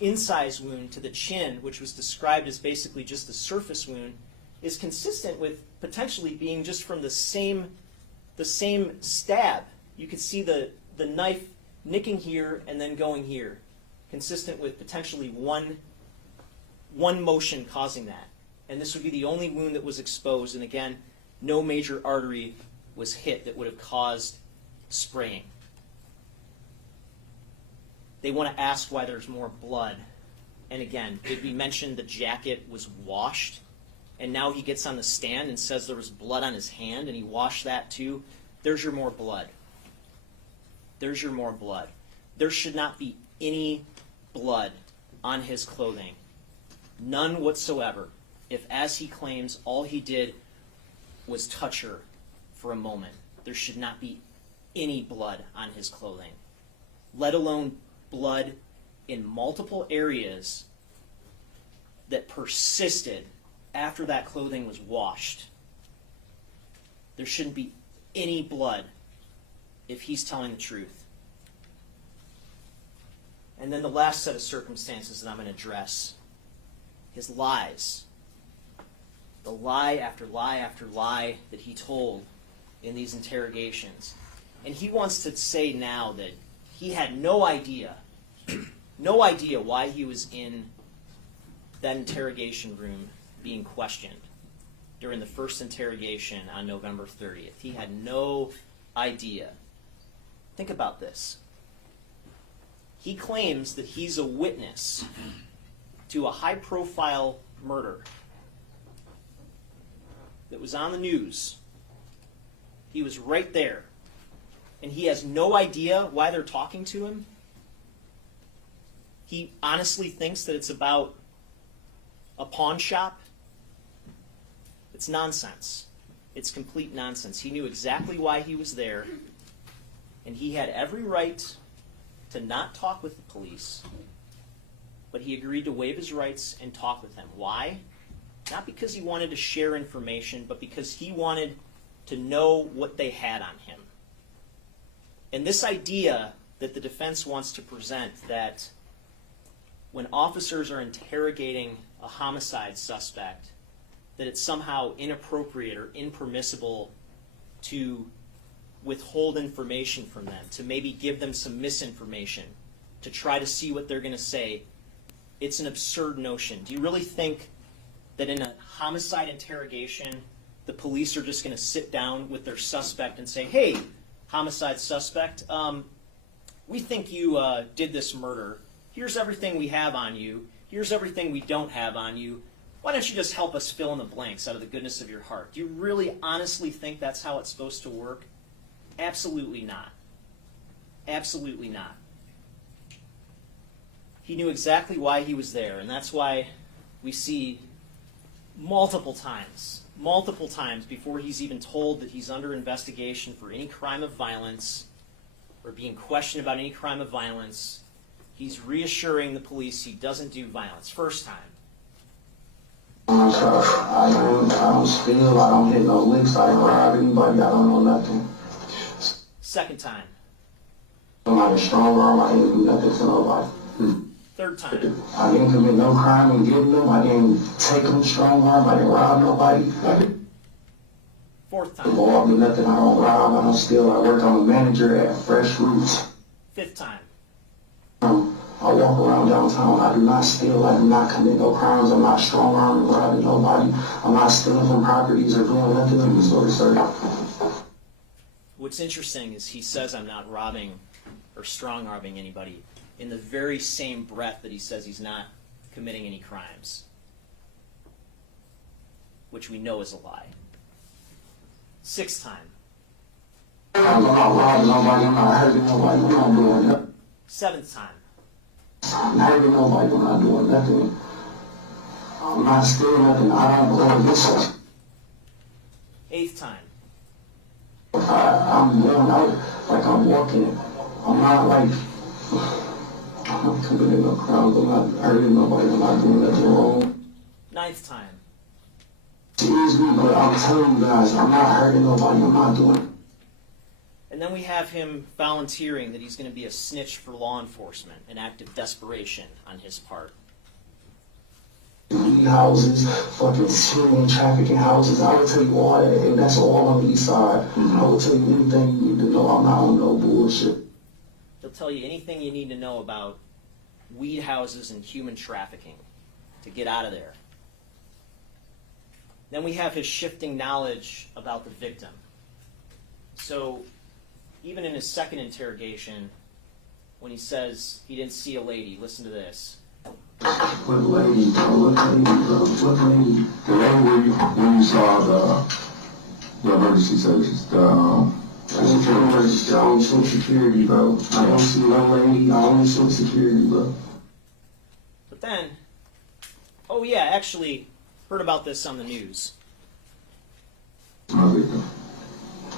incise wound to the chin, which was described as basically just a surface wound, is consistent with potentially being just from the same stab. You could see the knife nicking here and then going here, consistent with potentially one motion causing that. And this would be the only wound that was exposed, and again, no major artery was hit that would have caused spraying. They want to ask why there's more blood. And again, did we mention the jacket was washed? And now he gets on the stand and says there was blood on his hand and he washed that too? There's your more blood. There's your more blood. There should not be any blood on his clothing. None whatsoever. If, as he claims, all he did was touch her for a moment, there should not be any blood on his clothing, let alone blood in multiple areas that persisted after that clothing was washed. There shouldn't be any blood if he's telling the truth. And then the last set of circumstances that I'm going to address, his lies. The lie after lie after lie that he told in these interrogations. And he wants to say now that he had no idea why he was in that interrogation room being questioned during the first interrogation on November 30th. He had no idea. Think about this. He claims that he's a witness to a high-profile murder that was on the news. He was right there. And he has no idea why they're talking to him. He honestly thinks that it's about a pawn shop. It's nonsense. It's complete nonsense. He knew exactly why he was there, and he had every right to not talk with the police, but he agreed to waive his rights and talk with them. Why? Not because he wanted to share information, but because he wanted to know what they had on him. And this idea that the defense wants to present, that when officers are interrogating a homicide suspect, that it's somehow inappropriate or impermissible to withhold information from them, to maybe give them some misinformation, to try to see what they're going to say, it's an absurd notion. Do you really think that in a homicide interrogation, the police are just going to sit down with their suspect and say, hey, homicide suspect, we think you did this murder. Here's everything we have on you. Here's everything we don't have on you. Why don't you just help us fill in the blanks out of the goodness of your heart? Do you really honestly think that's how it's supposed to work? Absolutely not. Absolutely not. He knew exactly why he was there, and that's why we see multiple times before he's even told that he's under investigation for any crime of violence or being questioned about any crime of violence, he's reassuring the police he doesn't do violence. First time. I don't steal, I don't hit no licks, I don't rob anybody, I don't know nothing. Second time. I'm not a strong arm, I didn't do nothing to nobody. Third time. I didn't commit no crime in getting them, I didn't take them strong arm, I didn't rob nobody. I didn't Fourth time. involve in nothing, I don't rob, I don't steal, I work on a manager at Fresh Roots. Fifth time. I walk around downtown, I do not steal, I do not commit no crimes, I'm not strong arm robbing nobody, I'm not stealing from properties or doing nothing of the sort, sir. What's interesting is he says I'm not robbing or strong arming anybody in the very same breath that he says he's not committing any crimes, which we know is a lie. Sixth time. I'm not robbing nobody, I'm not hurting nobody, I'm not doing nothing. Seventh time. I'm not hurting nobody, I'm not doing nothing. I'm not stealing nothing, I don't believe this. Eighth time. I'm going out like I'm walking. I'm not like, I'm not committing no crimes, I'm not hurting nobody, I'm not doing nothing wrong. Ninth time. Excuse me, but I'm telling you guys, I'm not hurting nobody, I'm not doing it. And then we have him volunteering that he's going to be a snitch for law enforcement, an act of desperation on his part. Weed houses, fucking human trafficking houses, I will tell you all that, and that's all on the east side. I will tell you anything you need to know, I'm not on no bullshit. He'll tell you anything you need to know about weed houses and human trafficking to get out of there. Then we have his shifting knowledge about the victim. So even in his second interrogation, when he says he didn't see a lady, listen to this. What lady, bro? What lady, bro? What lady? The lady when you saw the emergency services, I only see security, bro. I don't see no lady, I only see security, bro. But then, oh yeah, actually, heard about this on the news.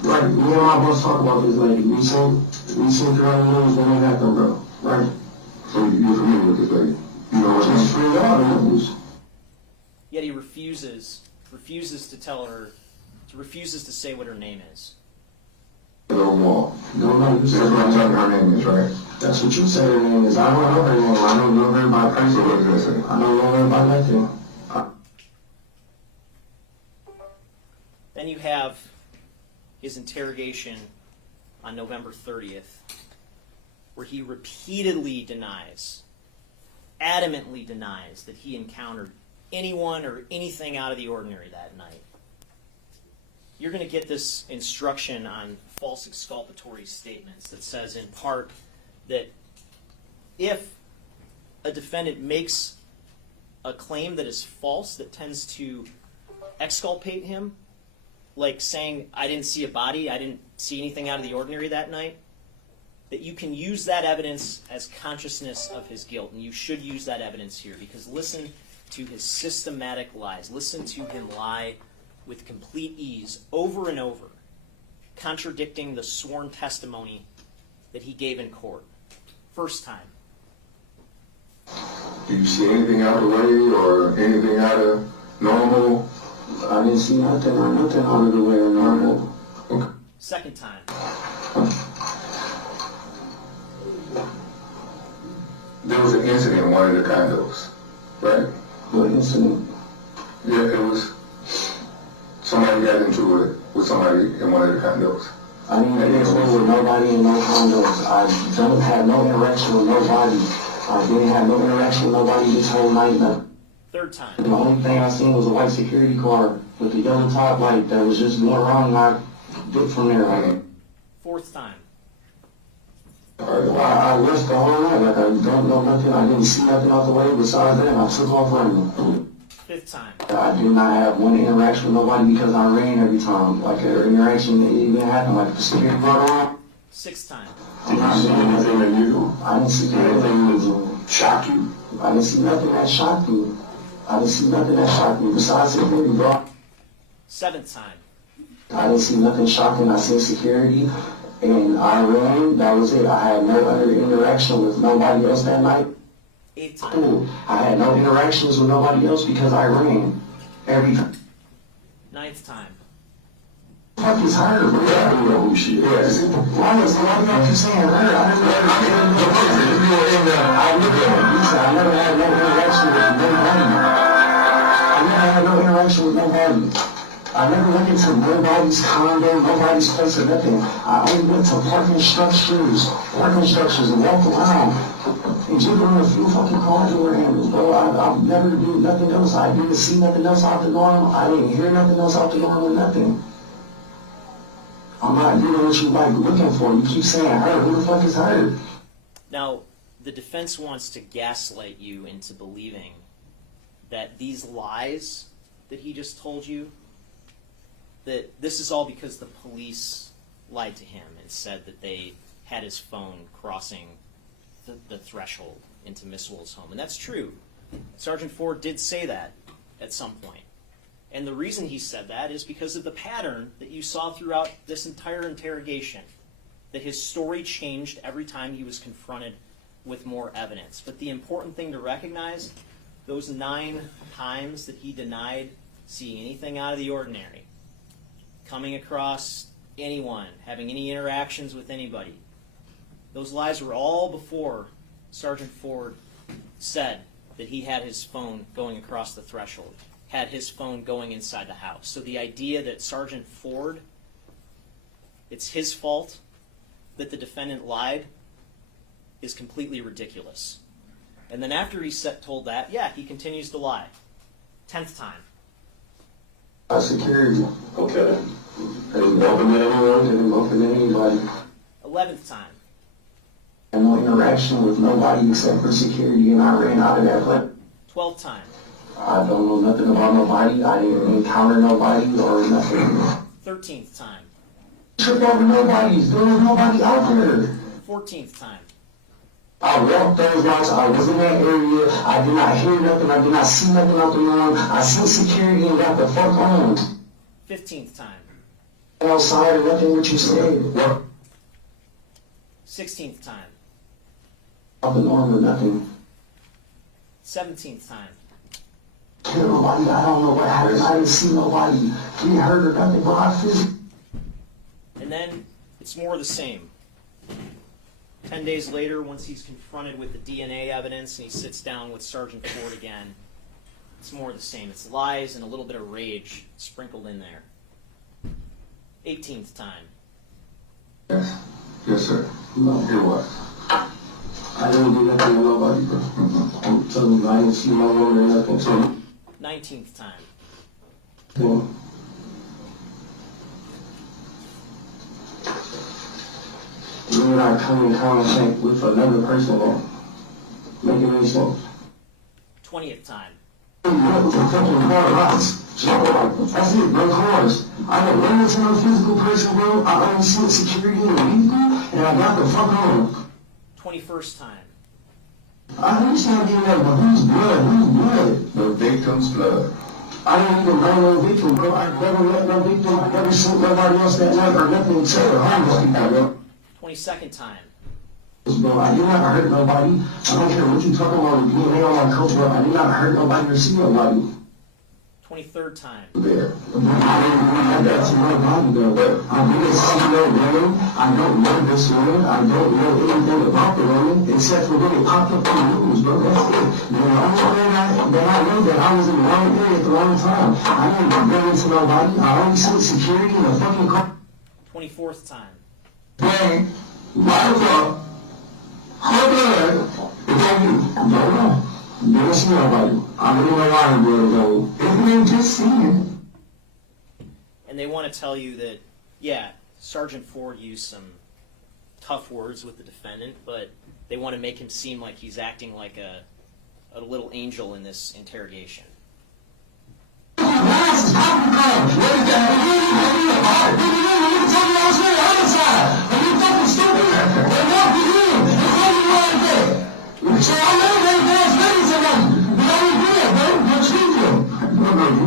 Right, me and my boss talk about this lady. We seen her on the news when it happened, bro. Right? So you're familiar with this lady? You know what Just I'm straight out of the news. Yet he refuses to tell her, refuses to say what her name is. Wall. Don't know. That's what I'm telling her name is, right? That's what you say her name is. I don't know her name. I don't know her by So person. what does that say? I don't know her by nothing. Then you have his interrogation on November 30th, where he repeatedly denies, adamantly denies that he encountered anyone or anything out of the ordinary that night. You're going to get this instruction on false exculpatory statements that says in part that if a defendant makes a claim that is false that tends to exculpate him, like saying, I didn't see a body, I didn't see anything out of the ordinary that night, that you can use that evidence as consciousness of his guilt. And you should use that evidence here, because listen to his systematic lies. Listen to him lie with complete ease over and over, contradicting the sworn testimony that he gave in court. First time. Do you see anything out of the way or anything out of normal? I didn't see nothing or nothing out of the way or normal. Okay. Second time. There was an incident in one of the condos, right? What incident? Yeah, it was somebody got into it with somebody in one of the condos. I didn't get into it with nobody in no condos. I don't have no interaction with nobody. I didn't have no interaction with nobody this whole night. Third time. The only thing I seen was a white security car with the yellow top light that was just going around, and I dipped from there. Fourth time. I rushed the whole night. Like, I don't know nothing. I didn't see nothing out the way besides that. I took off running. 5th time. I did not have one interaction with nobody because I ran every time. Like an interaction that even happened, like the security brought on. 6th time. Did you see anything unusual? I didn't see Anything anything. that shocked you? I didn't see nothing that shocked me. I didn't see nothing that shocked me besides security, bro. 7th time. I didn't see nothing shocking. I seen security, and I ran. That was it. I had no other interaction with nobody else that night. 8th time. Cool. I had no interactions with nobody else because I ran every time. 9th time. Fuck is her, bro? Yeah, I know who she is. Why y'all keep saying her? I never had no interaction with nobody. I never had no interaction with nobody. I never went into nobody's condo, nobody's place or nothing. I only went to parking structures and walked around and jiggled on a few fucking car door handles, bro. I've never did nothing else. I didn't see nothing else out the norm. I didn't hear nothing else out the norm or nothing. I'm not doing what you like looking for. You keep saying her. Who the fuck is her? Now, the defense wants to gaslight you into believing that these lies that he just told you, that this is all because the police lied to him and said that they had his phone crossing the threshold into Miss Woll's home. And that's true. Sergeant Ford did say that at some point. And the reason he said that is because of the pattern that you saw throughout this entire interrogation, that his story changed every time he was confronted with more evidence. But the important thing to recognize, those 9 times that he denied seeing anything out of the ordinary, coming across anyone, having any interactions with anybody, those lies were all before Sergeant Ford said that he had his phone going across the threshold, had his phone going inside the house. So the idea that Sergeant Ford, it's his fault that the defendant lied, is completely ridiculous. And then after he's told that, yeah, he continues to lie. 10th time. Security. Okay. I didn't bump into anyone. Didn't bump into anybody. 11th time. I had no interaction with nobody except for security, and I ran out of that place. 12th time. I don't know nothing about nobody. I didn't encounter nobody or nothing. 13th time. Trip over nobody's. There was nobody out there. 14th time. I walked those blocks. I was in that area. I did not hear nothing. I did not see nothing out the norm. I seen security and got the fuck on. 15th time. Outside or nothing what you said. What? 16th time. Out the norm or nothing. 17th time. Kill nobody. I don't know what happened. I didn't see nobody get hurt or nothing, but I feel. And then it's more of the same. 10 days later, once he's confronted with the DNA evidence and he sits down with Sergeant Ford again, it's more of the same. It's lies and a little bit of rage sprinkled in there. 18th time. Yes. Yes, sir. No, it was. I didn't do nothing to nobody, bro. I'm telling you, I didn't see no woman or nothing. So, 19th time. well, you're not coming in contact with another person that making any sense. 20th time. What the fucking car lots? That's it, bro. Cars. I don't run into no physical person, bro. I only see security in the vehicle, and I got the fuck on. 21st time. I understand getting that, but whose blood? Whose blood? The victim's blood. I don't even know no victim, bro. I never met no victim. I never seen nobody else that night or nothing except for homeless people, bro. 22nd time. Bro, I did not hurt nobody. I don't care what you talking about with DNA on my coat, bro. I did not hurt nobody or see nobody. 23rd time. There. I didn't have that to nobody, though. I didn't see no woman. I don't know this woman. I don't know anything about the woman except for when it popped up on the news, bro. That's it. The only thing that I know that I was in the wrong area at the wrong time. I didn't run into nobody. I only seen security in a fucking car. 24th time. Hey, why the fuck? Hold on. It's on you. Don't know. Never see nobody. I don't know why I'm doing it, though. If you ain't just seen And they want to tell you that, yeah, Sergeant Ford used some tough words with the defendant, but they want to make him seem like he's acting like a little angel in this interrogation.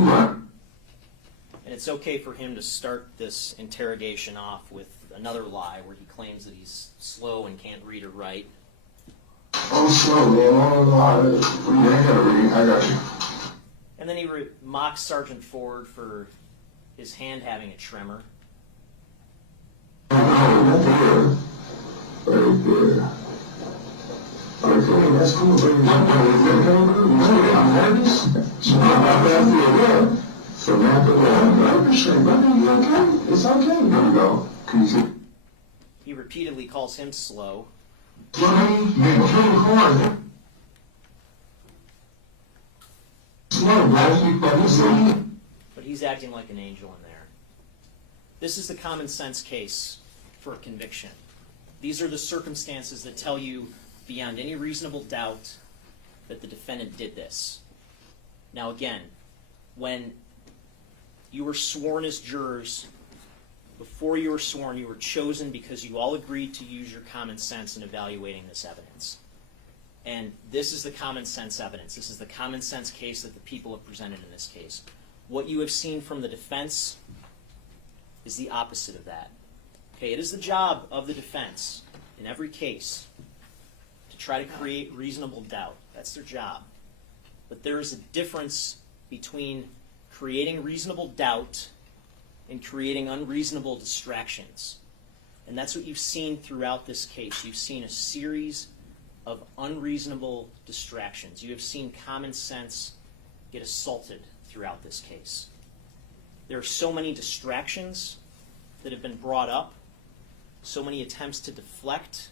right. And it's okay for him to start this interrogation off with another lie where he claims that he's slow and can't read or write. I'm slow, man. I don't know how to read. I ain't gotta read. I got you. And then he mocks Sergeant Ford for his hand having a tremor. Right there. Okay, that's cool. I'm nervous. Samantha Woll. I'm appreciate, brother. You okay? It's okay. There we go. Can you see? He repeatedly calls him slow. Slow, bro. But he's acting like an angel in there. This is the common sense case for a conviction. These are the circumstances that tell you beyond any reasonable doubt that the defendant did this. Now again, when you were sworn as jurors, before you were sworn, you were chosen because you all agreed to use your common sense in evaluating this evidence. And this is the common sense evidence. This is the common sense case that the people have presented in this case. What you have seen from the defense is the opposite of that. Okay, it is the job of the defense in every case to try to create reasonable doubt. That's their job. But there is a difference between creating reasonable doubt and creating unreasonable distractions. And that's what you've seen throughout this case. You've seen a series of unreasonable distractions. You have seen common sense get assaulted throughout this case. There are so many distractions that have been brought up, so many attempts to deflect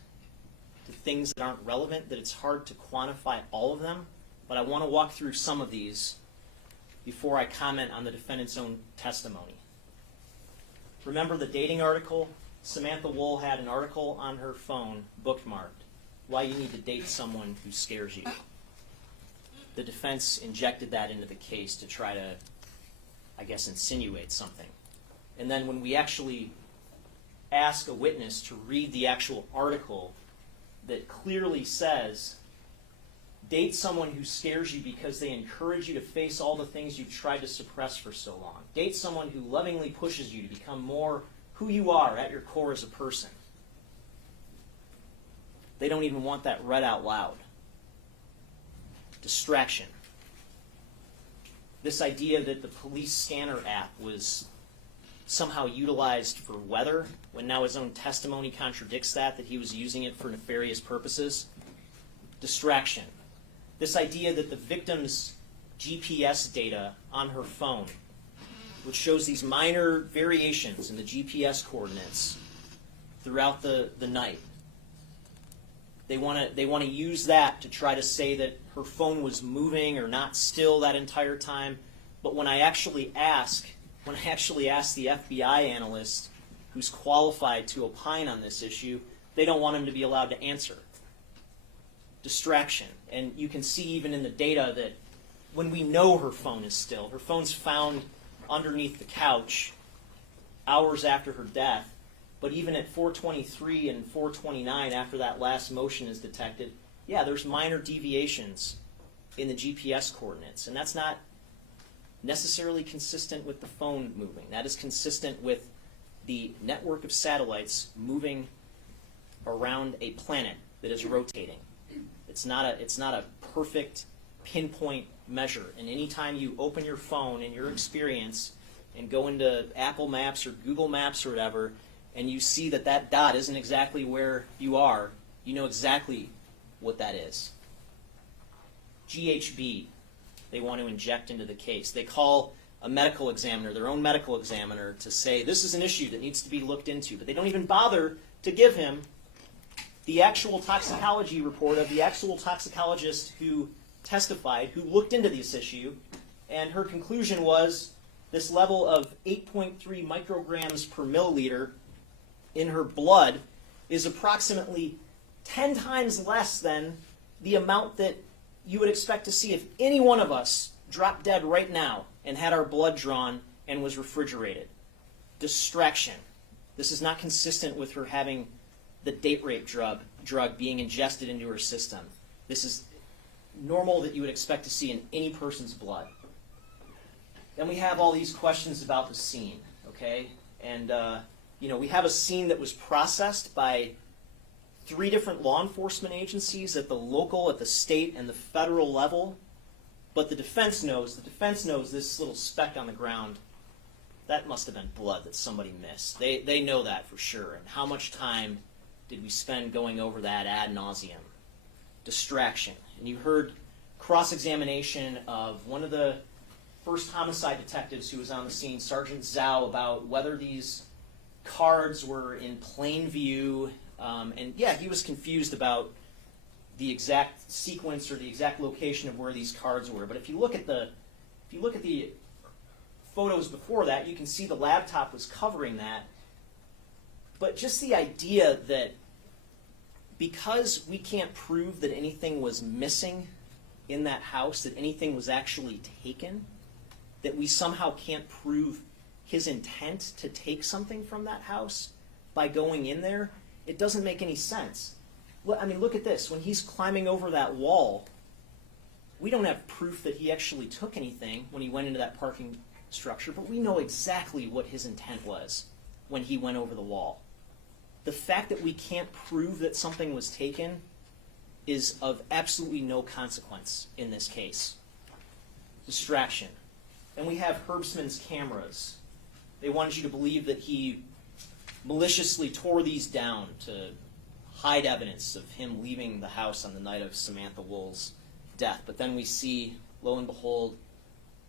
to things that aren't relevant that it's hard to quantify all of them. But I want to walk through some of these before I comment on the defendant's own testimony. Remember the dating article? Samantha Woll had an article on her phone bookmarked, Why You Need to Date Someone Who Scares You. The defense injected that into the case to try to, I guess, insinuate something. And then when we actually ask a witness to read the actual article that clearly says, date someone who scares you because they encourage you to face all the things you've tried to suppress for so long. Date someone who lovingly pushes you to become more who you are at your core as a person. They don't even want that read out loud. Distraction. This idea that the police scanner app was somehow utilized for weather, when now his own testimony contradicts that he was using it for nefarious purposes. Distraction. This idea that the victim's GPS data on her phone, which shows these minor variations in the GPS coordinates throughout the night, they want to use that to try to say that her phone was moving or not still that entire time. But when I actually ask the FBI analyst who's qualified to opine on this issue, they don't want him to be allowed to answer. Distraction. And you can see even in the data that when we know her phone is still, her phone's found underneath the couch hours after her death, but even at 4:23 and 4:29 after that last motion is detected, yeah, there's minor deviations in the GPS coordinates, and that's not necessarily consistent with the phone moving. That is consistent with the network of satellites moving around a planet that is rotating. It's not a perfect pinpoint measure. And anytime you open your phone in your experience and go into Apple Maps or Google Maps or whatever, and you see that that dot isn't exactly where you are, you know exactly what that is. GHB, they want to inject into the case. They call a medical examiner, their own medical examiner, to say this is an issue that needs to be looked into. But they don't even bother to give him the actual toxicology report of the actual toxicologist who testified, who looked into this issue, and her conclusion was this level of 8.3 micrograms per milliliter in her blood is approximately 10 times less than the amount that you would expect to see if any one of us dropped dead right now and had our blood drawn and was refrigerated. Distraction. This is not consistent with her having the date rape drug being ingested into her system. This is normal that you would expect to see in any person's blood. Then we have all these questions about the scene, okay? And, we have a scene that was processed by 3 different law enforcement agencies at the local, at the state, and the federal level. But the defense knows this little speck on the ground, that must have been blood that somebody missed. They know that for sure. And how much time did we spend going over that ad nauseum? Distraction. And you heard cross-examination of one of the first homicide detectives who was on the scene, Sergeant Zhao, about whether these cards were in plain view. And yeah, he was confused about the exact sequence or the exact location of where these cards were. But if you look at the photos before that, you can see the laptop was covering that. But just the idea that because we can't prove that anything was missing in that house, that anything was actually taken, that we somehow can't prove his intent to take something from that house by going in there, it doesn't make any sense. I mean, look at this. When he's climbing over that wall, we don't have proof that he actually took anything when he went into that parking structure, but we know exactly what his intent was when he went over the wall. The fact that we can't prove that something was taken is of absolutely no consequence in this case. Distraction. And we have Herbstman's cameras. They wanted you to believe that he maliciously tore these down to hide evidence of him leaving the house on the night of Samantha Woll's death. But then we see, lo and behold,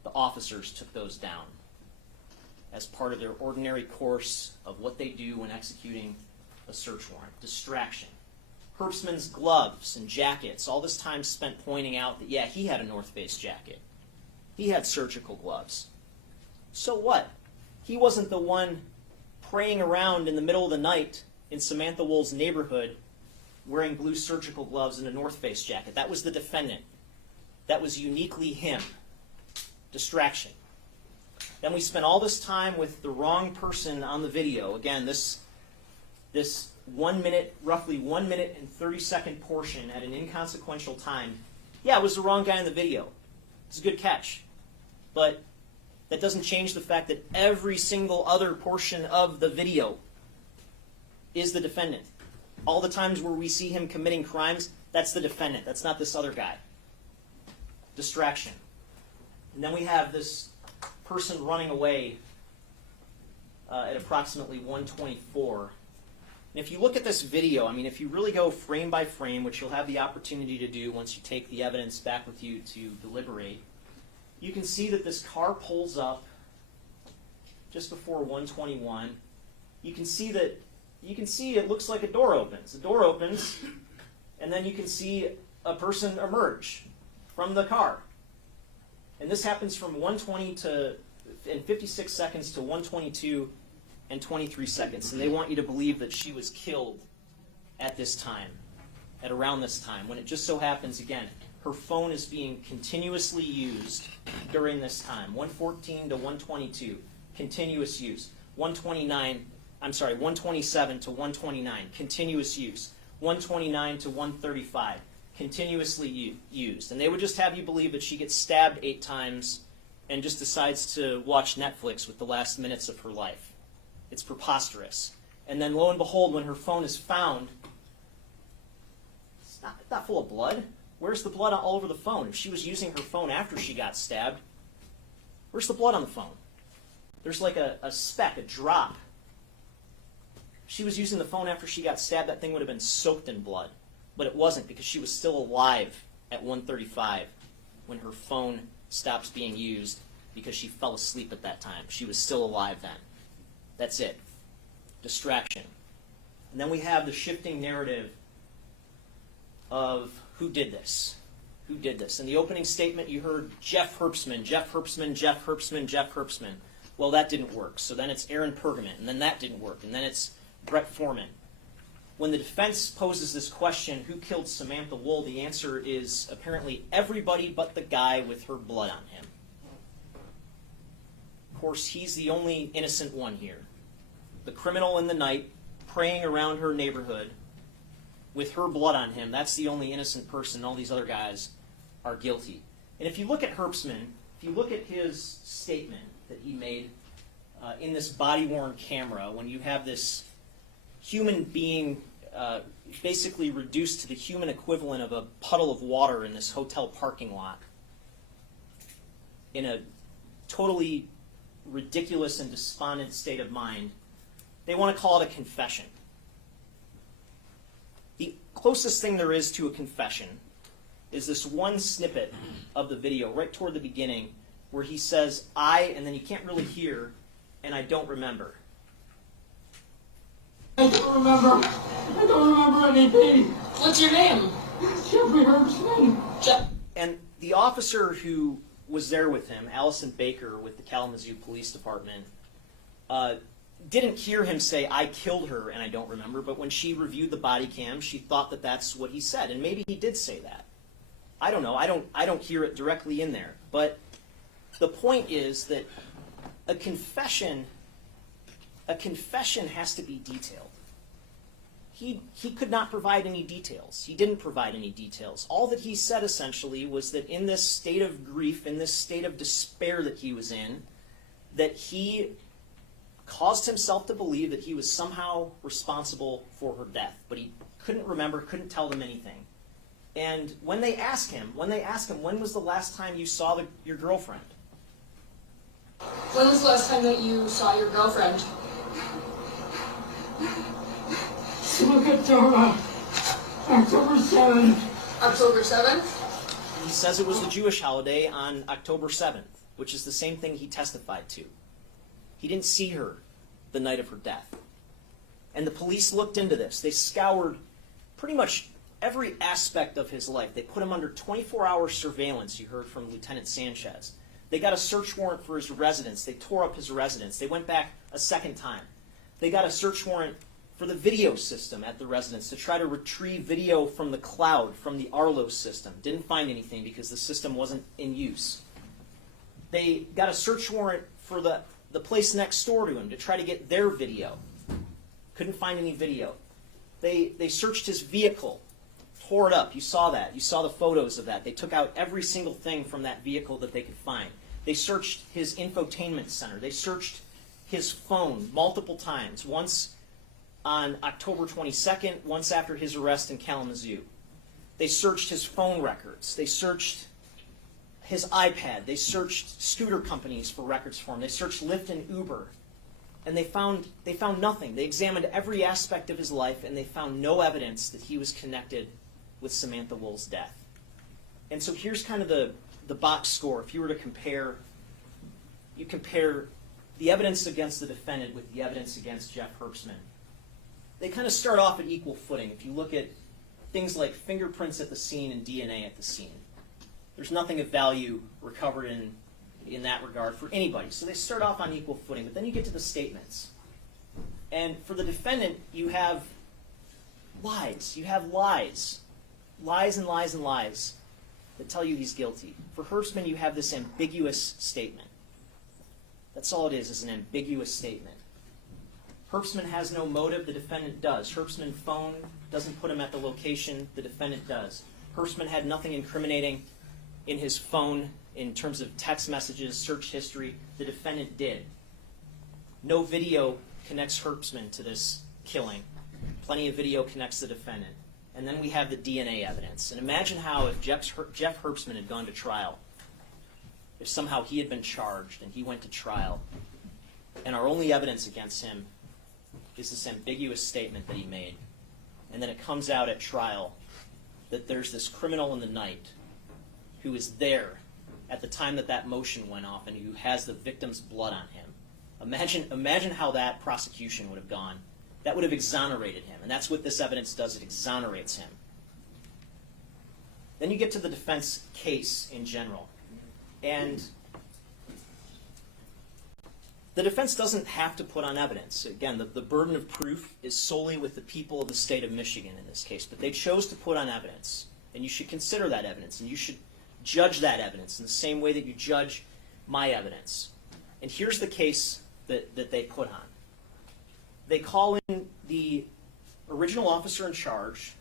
the officers took those down as part of their ordinary course of what they do when executing a search warrant. Distraction. Herbstman's gloves and jackets, all this time spent pointing out that, yeah, he had a North Face jacket. He had surgical gloves. So what? He wasn't the one praying around in the middle of the night in Samantha Woll's neighborhood wearing blue surgical gloves and a North Face jacket. That was the defendant. That was uniquely him. Distraction. Then we spent all this time with the wrong person on the video. Again, this 1 minute, roughly 1 minute and 30-second portion at an inconsequential time. Yeah, it was the wrong guy in the video. It's a good catch. But that doesn't change the fact that every single other portion of the video is the defendant. All the times where we see him committing crimes, that's the defendant. That's not this other guy. Distraction. And then we have this person running away at approximately 1:24. And if you look at this video, I mean, if you really go frame by frame, which you'll have the opportunity to do once you take the evidence back with you to deliberate, you can see that this car pulls up just before 1:21. You can see it looks like a door opens. The door opens, and then you can see a person emerge from the car. And this happens from 1:20 and 56 seconds to 1:22 and 23 seconds. And they want you to believe that she was killed at this time, at around this time, when it just so happens, again, her phone is being continuously used during this time. 1:14 to 1:22, continuous use. 1:27 to 1:29, continuous use. 1:29 to 1:35, continuously used. And they would just have you believe that she gets stabbed 8 times and just decides to watch Netflix with the last minutes of her life. It's preposterous. And then lo and behold, when her phone is found, it's not full of blood. Where's the blood all over the phone? If she was using her phone after she got stabbed, where's the blood on the phone? There's like a speck, a drop. If she was using the phone after she got stabbed, that thing would have been soaked in blood. But it wasn't, because she was still alive at 1:35 when her phone stops being used because she fell asleep at that time. She was still alive then. That's it. Distraction. And then we have the shifting narrative of who did this. Who did this? In the opening statement, you heard Jeff Herbstman, Jeff Herbstman, Jeff Herbstman, Jeff Herbstman. Well, that didn't work. So then it's Aaron Pergament, and then that didn't work, and then it's Brett Foreman. When the defense poses this question, who killed Samantha Woll, the answer is apparently everybody but the guy with her blood on him. Of course, he's the only innocent one here. The criminal in the night, praying around her neighborhood with her blood on him, that's the only innocent person. All these other guys are guilty. And if you look at Herbstman, if you look at his statement that he made in this body-worn camera, when you have this human being basically reduced to the human equivalent of a puddle of water in this hotel parking lot, in a totally ridiculous and despondent state of mind, they want to call it a confession. The closest thing there is to a confession is this one snippet of the video right toward the beginning where he says, and then you can't really hear, and I don't remember. I don't remember anything. What's your name? Jeffrey Herbstman. And the officer who was there with him, Allison Baker with the Kalamazoo Police Department, didn't hear him say, I killed her and I don't remember, but when she reviewed the body cam, she thought that that's what he said, and maybe he did say that. I don't know. I don't hear it directly in there. But the point is that a confession has to be detailed. He could not provide any details. He didn't provide any details. All that he said essentially was that in this state of grief, in this state of despair that he was in, that he caused himself to believe that he was somehow responsible for her death. But he couldn't remember, couldn't tell them anything. And when they ask him, when was the last time you saw your girlfriend? When was the last time that you saw your girlfriend? October 7th. October 7th? He says it was the Jewish holiday on October 7th, which is the same thing he testified to. He didn't see her the night of her death. And the police looked into this. They scoured pretty much every aspect of his life. They put him under 24-hour surveillance, you heard from Lieutenant Sanchez. They got a search warrant for his residence. They tore up his residence. They went back a second time. They got a search warrant for the video system at the residence to try to retrieve video from the cloud, from the Arlo system. Didn't find anything because the system wasn't in use. They got a search warrant for the place next door to him to try to get their video. Couldn't find any video. They searched his vehicle, tore it up. You saw that. You saw the photos of that. They took out every single thing from that vehicle that they could find. They searched his infotainment center. They searched his phone multiple times, once on October 22nd, once after his arrest in Kalamazoo. They searched his phone records. They searched his iPad. They searched scooter companies for records for him. They searched Lyft and Uber. And they found nothing. They examined every aspect of his life, and they found no evidence that he was connected with Samantha Woll's death. And so here's kind of the box score. If you were to compare the evidence against the defendant with the evidence against Jeff Herbstman. They kind of start off at equal footing. If you look at things like fingerprints at the scene and DNA at the scene, there's nothing of value recovered in that regard for anybody. So they start off on equal footing. But then you get to the statements. And for the defendant, you have lies. You have lies. Lies and lies and lies that tell you he's guilty. For Herbstman, you have this ambiguous statement. That's all it is an ambiguous statement. Herbstman has no motive, the defendant does. Herbstman's phone doesn't put him at the location, the defendant does. Herbstman had nothing incriminating in his phone in terms of text messages, search history, the defendant did. No video connects Herbstman to this killing. Plenty of video connects the defendant. And then we have the DNA evidence. And imagine how if Jeff Herbstman had gone to trial, if somehow he had been charged and he went to trial, and our only evidence against him is this ambiguous statement that he made. And then it comes out at trial that there's this criminal in the night who is there at the time that motion went off and who has the victim's blood on him. Imagine how that prosecution would have gone. That would have exonerated him. And that's what this evidence does. It exonerates him. Then you get to the defense case in general. And the defense doesn't have to put on evidence. Again, the burden of proof is solely with the people of the state of Michigan in this case. But they chose to put on evidence. And you should consider that evidence. And you should judge that evidence in the same way that you judge my evidence. And here's the case that they put on. They call in the original officer in charge,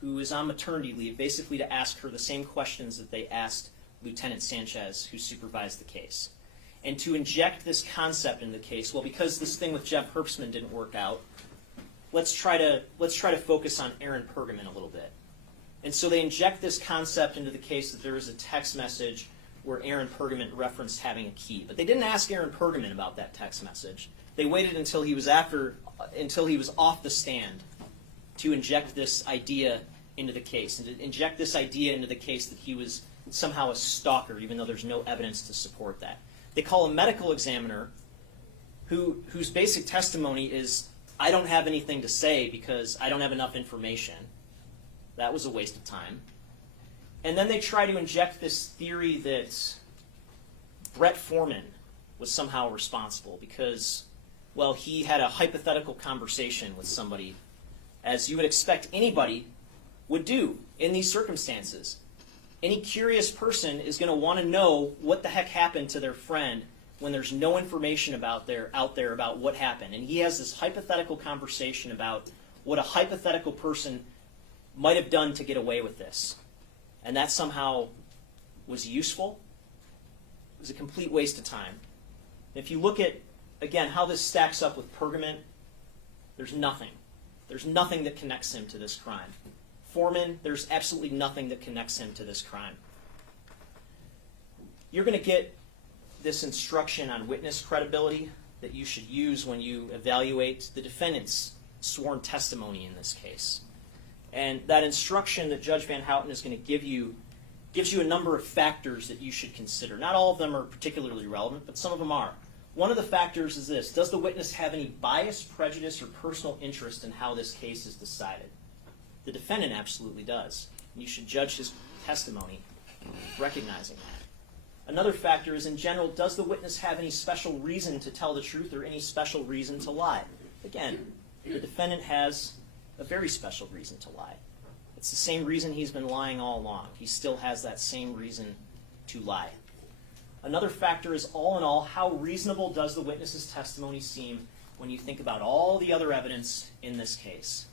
who is on maternity leave, basically to ask her the same questions that they asked Lieutenant Sanchez, who supervised the case. And to inject this concept into the case, well, because this thing with Jeff Herbstman didn't work out, let's try to focus on Aaron Pergamon a little bit. And so they inject this concept into the case that there was a text message where Aaron Pergamon referenced having a key. But they didn't ask Aaron Pergamon about that text message. They waited until he was off the stand to inject this idea into the case, and to inject this idea into the case that he was somehow a stalker, even though there's no evidence to support that. They call a medical examiner whose basic testimony is, I don't have anything to say because I don't have enough information. That was a waste of time. And then they try to inject this theory that Brett Foreman was somehow responsible because, well, he had a hypothetical conversation with somebody, as you would expect anybody would do in these circumstances. Any curious person is going to want to know what the heck happened to their friend when there's no information out there about what happened. And he has this hypothetical conversation about what a hypothetical person might have done to get away with this. And that somehow was useful. It was a complete waste of time. If you look at, again, how this stacks up with Pergamon, there's nothing. There's nothing that connects him to this crime. Foreman, there's absolutely nothing that connects him to this crime. You're going to get this instruction on witness credibility that you should use when you evaluate the defendant's sworn testimony in this case. And that instruction that Judge Van Houten is going to give you gives you a number of factors that you should consider. Not all of them are particularly relevant, but some of them are. One of the factors is this: does the witness have any bias, prejudice, or personal interest in how this case is decided? The defendant absolutely does. And you should judge his testimony recognizing that. Another factor is, in general, does the witness have any special reason to tell the truth or any special reason to lie? Again, the defendant has a very special reason to lie. It's the same reason he's been lying all along. He still has that same reason to lie. Another factor is, all in all, how reasonable does the witness's testimony seem when you think about all the other evidence in this case?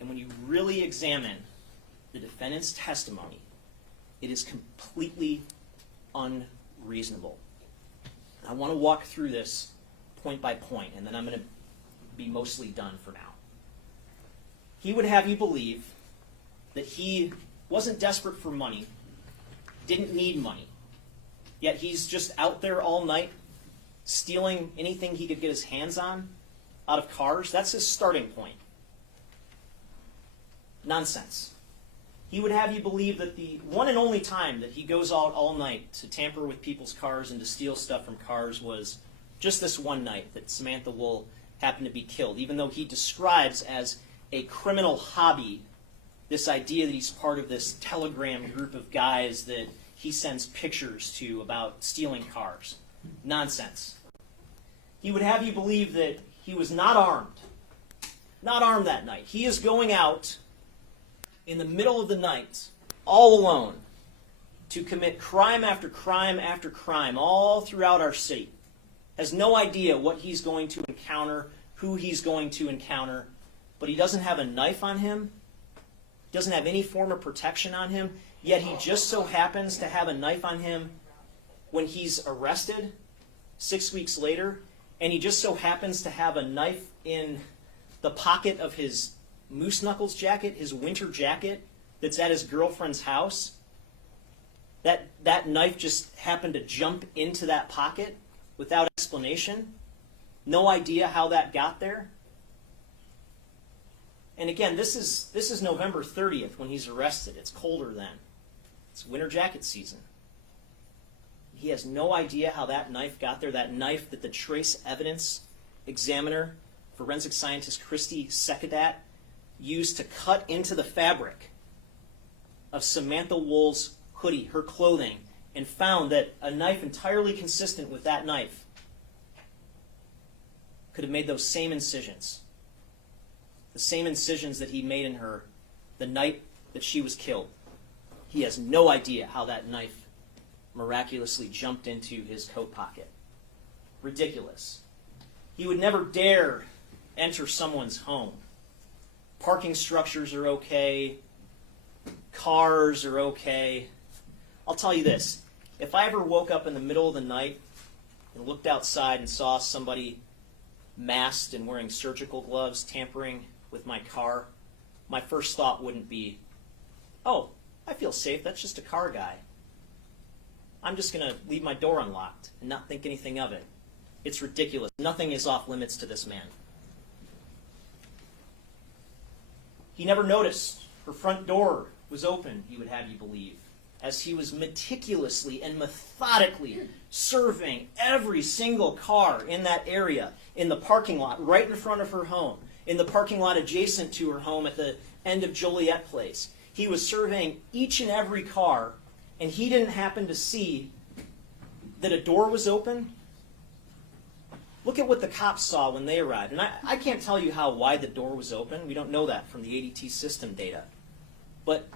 And when you really examine the defendant's testimony, it is completely unreasonable. I want to walk through this point by point, and then I'm going to be mostly done for now. He would have you believe that he wasn't desperate for money, didn't need money, yet he's just out there all night stealing anything he could get his hands on out of cars. That's his starting point. Nonsense. He would have you believe that the one and only time that he goes out all night to tamper with people's cars and to steal stuff from cars was just this one night that Samantha Woll happened to be killed, even though he describes as a criminal hobby this idea that he's part of this Telegram group of guys that he sends pictures to about stealing cars. Nonsense. He would have you believe that he was not armed that night. He is going out in the middle of the night, all alone, to commit crime after crime after crime all throughout our city. Has no idea what he's going to encounter, who he's going to encounter, but he doesn't have a knife on him, doesn't have any form of protection on him, yet he just so happens to have a knife on him when he's arrested 6 weeks later, and he just so happens to have a knife in the pocket of his moose knuckles jacket, his winter jacket that's at his girlfriend's house. That knife just happened to jump into that pocket without explanation. No idea how that got there. And again, this is November 30th when he's arrested. It's colder then. It's winter jacket season. He has no idea how that knife got there, that knife that the trace evidence examiner, forensic scientist Christy Sekadat, used to cut into the fabric of Samantha Woll's hoodie, her clothing, and found that a knife entirely consistent with that knife could have made those same incisions. The same incisions that he made in her the night that she was killed. He has no idea how that knife miraculously jumped into his coat pocket. Ridiculous. He would never dare enter someone's home. Parking structures are okay. Cars are okay. I'll tell you this. If I ever woke up in the middle of the night and looked outside and saw somebody masked and wearing surgical gloves tampering with my car, my first thought wouldn't be, oh, I feel safe, that's just a car guy. I'm just going to leave my door unlocked and not think anything of it. It's ridiculous. Nothing is off limits to this man. He never noticed her front door was open, he would have you believe, as he was meticulously and methodically surveying every single car in that area, in the parking lot right in front of her home, in the parking lot adjacent to her home at the end of Joliet Place. He was surveying each and every car, and he didn't happen to see that a door was open. Look at what the cops saw when they arrived. And I can't tell you how wide the door was open. We don't know that from the ADT system data. But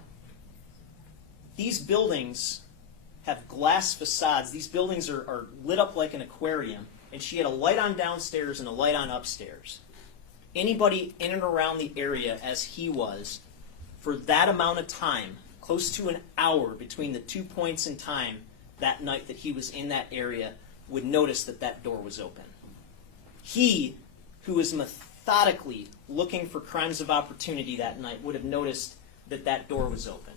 these buildings have glass facades. These buildings are lit up like an aquarium. And she had a light on downstairs and a light on upstairs. Anybody in and around the area as he was, for that amount of time, close to an hour between the 2 points in time that night that he was in that area, would notice that that door was open. He, who was methodically looking for crimes of opportunity that night, would have noticed that that door was open.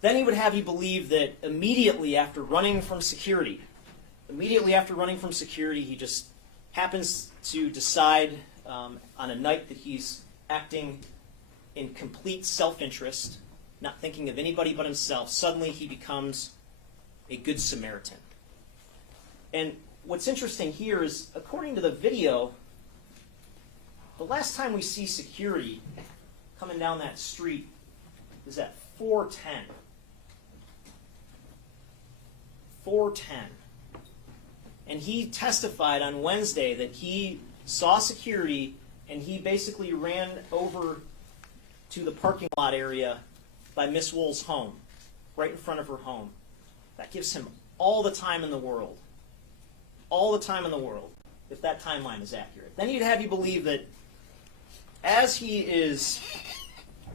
Then he would have you believe that immediately after running from security, he just happens to decide on a night that he's acting in complete self-interest, not thinking of anybody but himself. Suddenly he becomes a good Samaritan. And what's interesting here is, according to the video, the last time we see security coming down that street is at 4:10. 4:10. And he testified on Wednesday that he saw security and he basically ran over to the parking lot area by Miss Woll's home, right in front of her home. That gives him all the time in the world. All the time in the world, if that timeline is accurate. Then he'd have you believe that as he is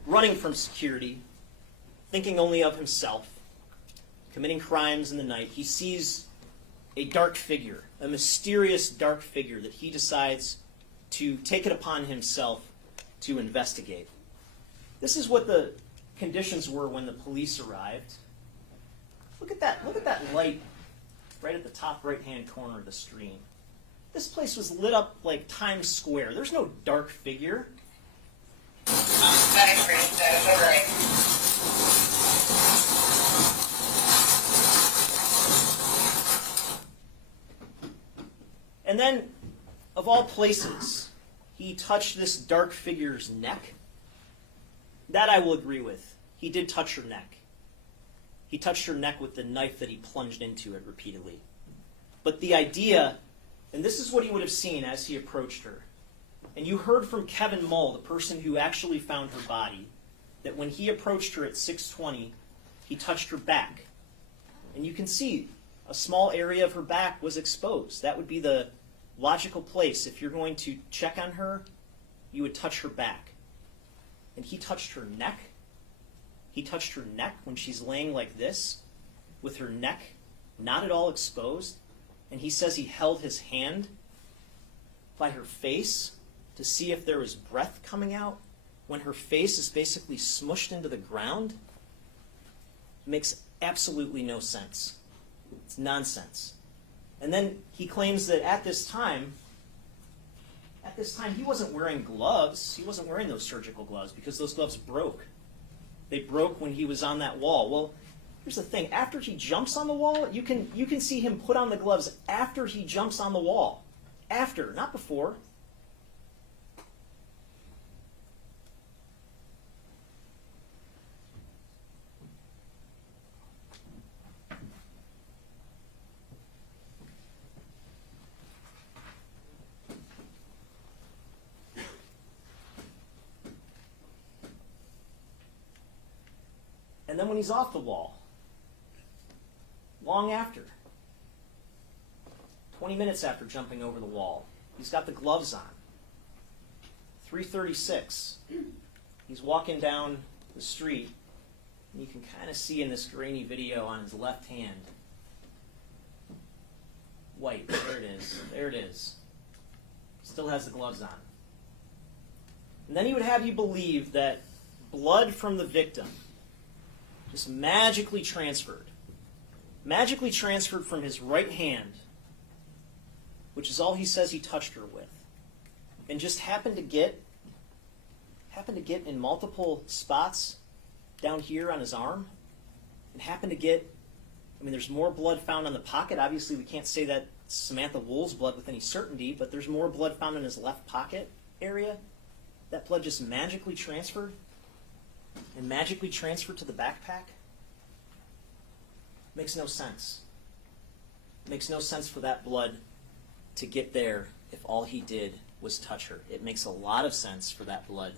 running from security, thinking only of himself, committing crimes in the night, he sees a dark figure, a mysterious dark figure that he decides to take it upon himself to investigate. This is what the conditions were when the police arrived. Look at that light right at the top right-hand corner of the screen. This place was lit up like Times Square. There's no dark figure. That is great. That is all right. And then, of all places, he touched this dark figure's neck. That I will agree with. He did touch her neck. He touched her neck with the knife that he plunged into it repeatedly. But the idea, and this is what he would have seen as he approached her, and you heard from Kevin Mull, the person who actually found her body, that when he approached her at 6:20, he touched her back. And you can see a small area of her back was exposed. That would be the logical place. If you're going to check on her, you would touch her back. And he touched her neck. He touched her neck when she's laying like this, with her neck not at all exposed. And he says he held his hand by her face to see if there was breath coming out when her face is basically smushed into the ground. It makes absolutely no sense. It's nonsense. And then he claims that at this time, he wasn't wearing gloves. He wasn't wearing those surgical gloves because those gloves broke. They broke when he was on that wall. Well, here's the thing. After he jumps on the wall, you can see him put on the gloves after he jumps on the wall. After, not before. And then when he's off the wall, long after, 20 minutes after jumping over the wall, he's got the gloves on. 3:36. He's walking down the street, and you can kind of see in this grainy video on his left hand White. There it is. There it is. Still has the gloves on. And then he would have you believe that blood from the victim just magically transferred from his right hand, which is all he says he touched her with, and just happened to get in multiple spots down here on his arm, and happened to get, there's more blood found on the pocket. Obviously, we can't say that Samantha Woll's blood with any certainty, but there's more blood found in his left pocket area. That blood just magically transferred to the backpack. Makes no sense. Makes no sense for that blood to get there if all he did was touch her. It makes a lot of sense for that blood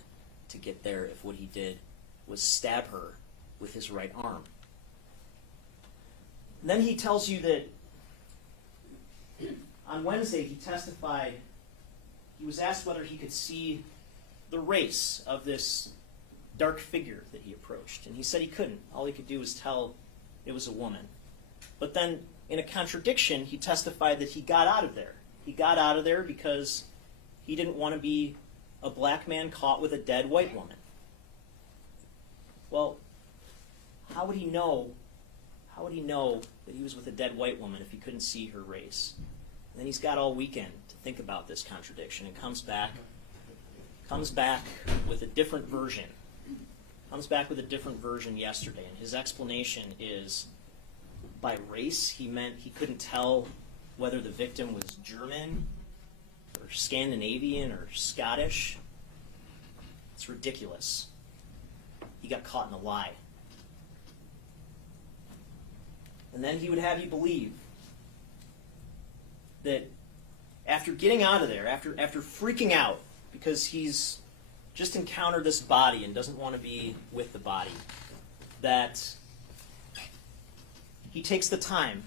to get there if what he did was stab her with his right arm. And then he tells you that on Wednesday he testified, he was asked whether he could see the race of this dark figure that he approached. And he said he couldn't. All he could do was tell it was a woman. But then, in a contradiction, he testified that he got out of there. He got out of there because he didn't want to be a black man caught with a dead white woman. Well, how would he know that he was with a dead white woman if he couldn't see her race? And then he's got all weekend to think about this contradiction and comes back with a different version. Comes back with a different version yesterday, and his explanation is by race he meant he couldn't tell whether the victim was German or Scandinavian or Scottish. It's ridiculous. He got caught in a lie. And then he would have you believe that after getting out of there, after freaking out because he's just encountered this body and doesn't want to be with the body, that he takes the time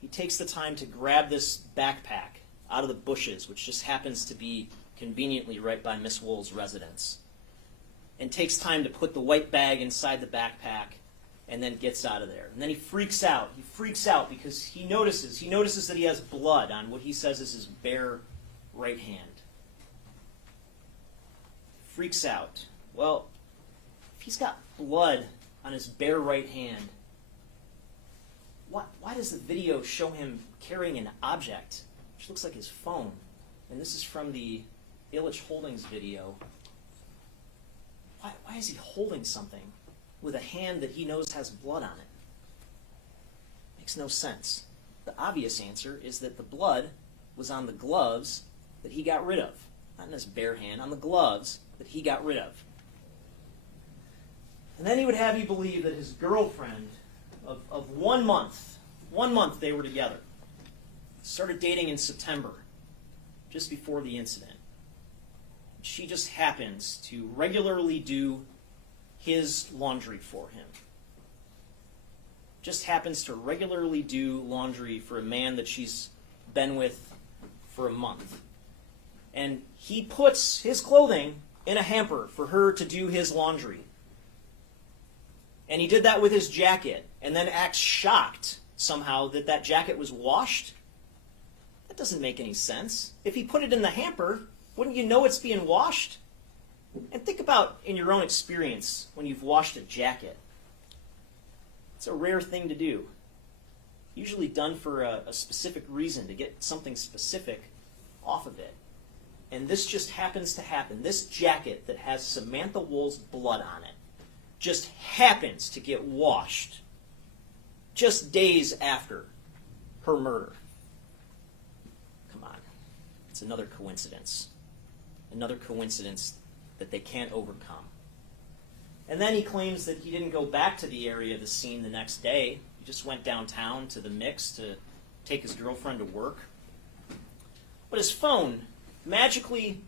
to grab this backpack out of the bushes, which just happens to be conveniently right by Miss Woll's residence, and takes time to put the white bag inside the backpack and then gets out of there. And then he freaks out. He freaks out because he notices that he has blood on what he says is his bare right hand. Freaks out. Well, if he's got blood on his bare right hand, why does the video show him carrying an object which looks like his phone? And this is from the Illich Holdings video. Why is he holding something with a hand that he knows has blood on it? Makes no sense. The obvious answer is that the blood was on the gloves that he got rid of. Not in his bare hand, on the gloves that he got rid of. And then he would have you believe that his girlfriend of 1 month they were together, started dating in September, just before the incident. She just happens to regularly do his laundry for him. Just happens to regularly do laundry for a man that she's been with for a month. And he puts his clothing in a hamper for her to do his laundry. And he did that with his jacket, and then acts shocked somehow that that jacket was washed. That doesn't make any sense. If he put it in the hamper, wouldn't you know it's being washed? And think about in your own experience when you've washed a jacket. It's a rare thing to do. Usually done for a specific reason, to get something specific off of it. And this just happens to happen. This jacket that has Samantha Woll's blood on it just happens to get washed just days after her murder. Come on. It's another coincidence. Another coincidence that they can't overcome. And then he claims that he didn't go back to the area of the scene the next day. He just went downtown to the mix to take his girlfriend to work. But his phone magically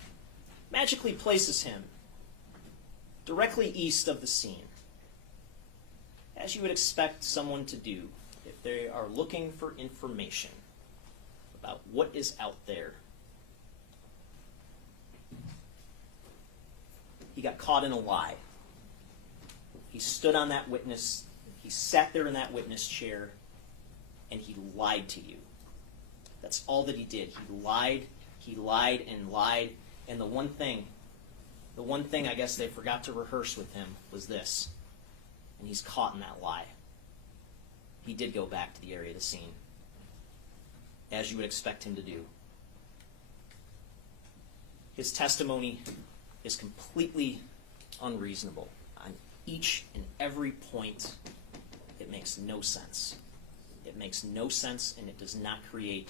places him directly east of the scene, as you would expect someone to do if they are looking for information about what is out there. He got caught in a lie. He stood on that witness, he sat there in that witness chair, and he lied to you. That's all that he did. He lied and lied. And the one thing I guess they forgot to rehearse with him was this. And he's caught in that lie. He did go back to the area of the scene, as you would expect him to do. His testimony is completely unreasonable. On each and every point, it makes no sense. It makes no sense, and it does not create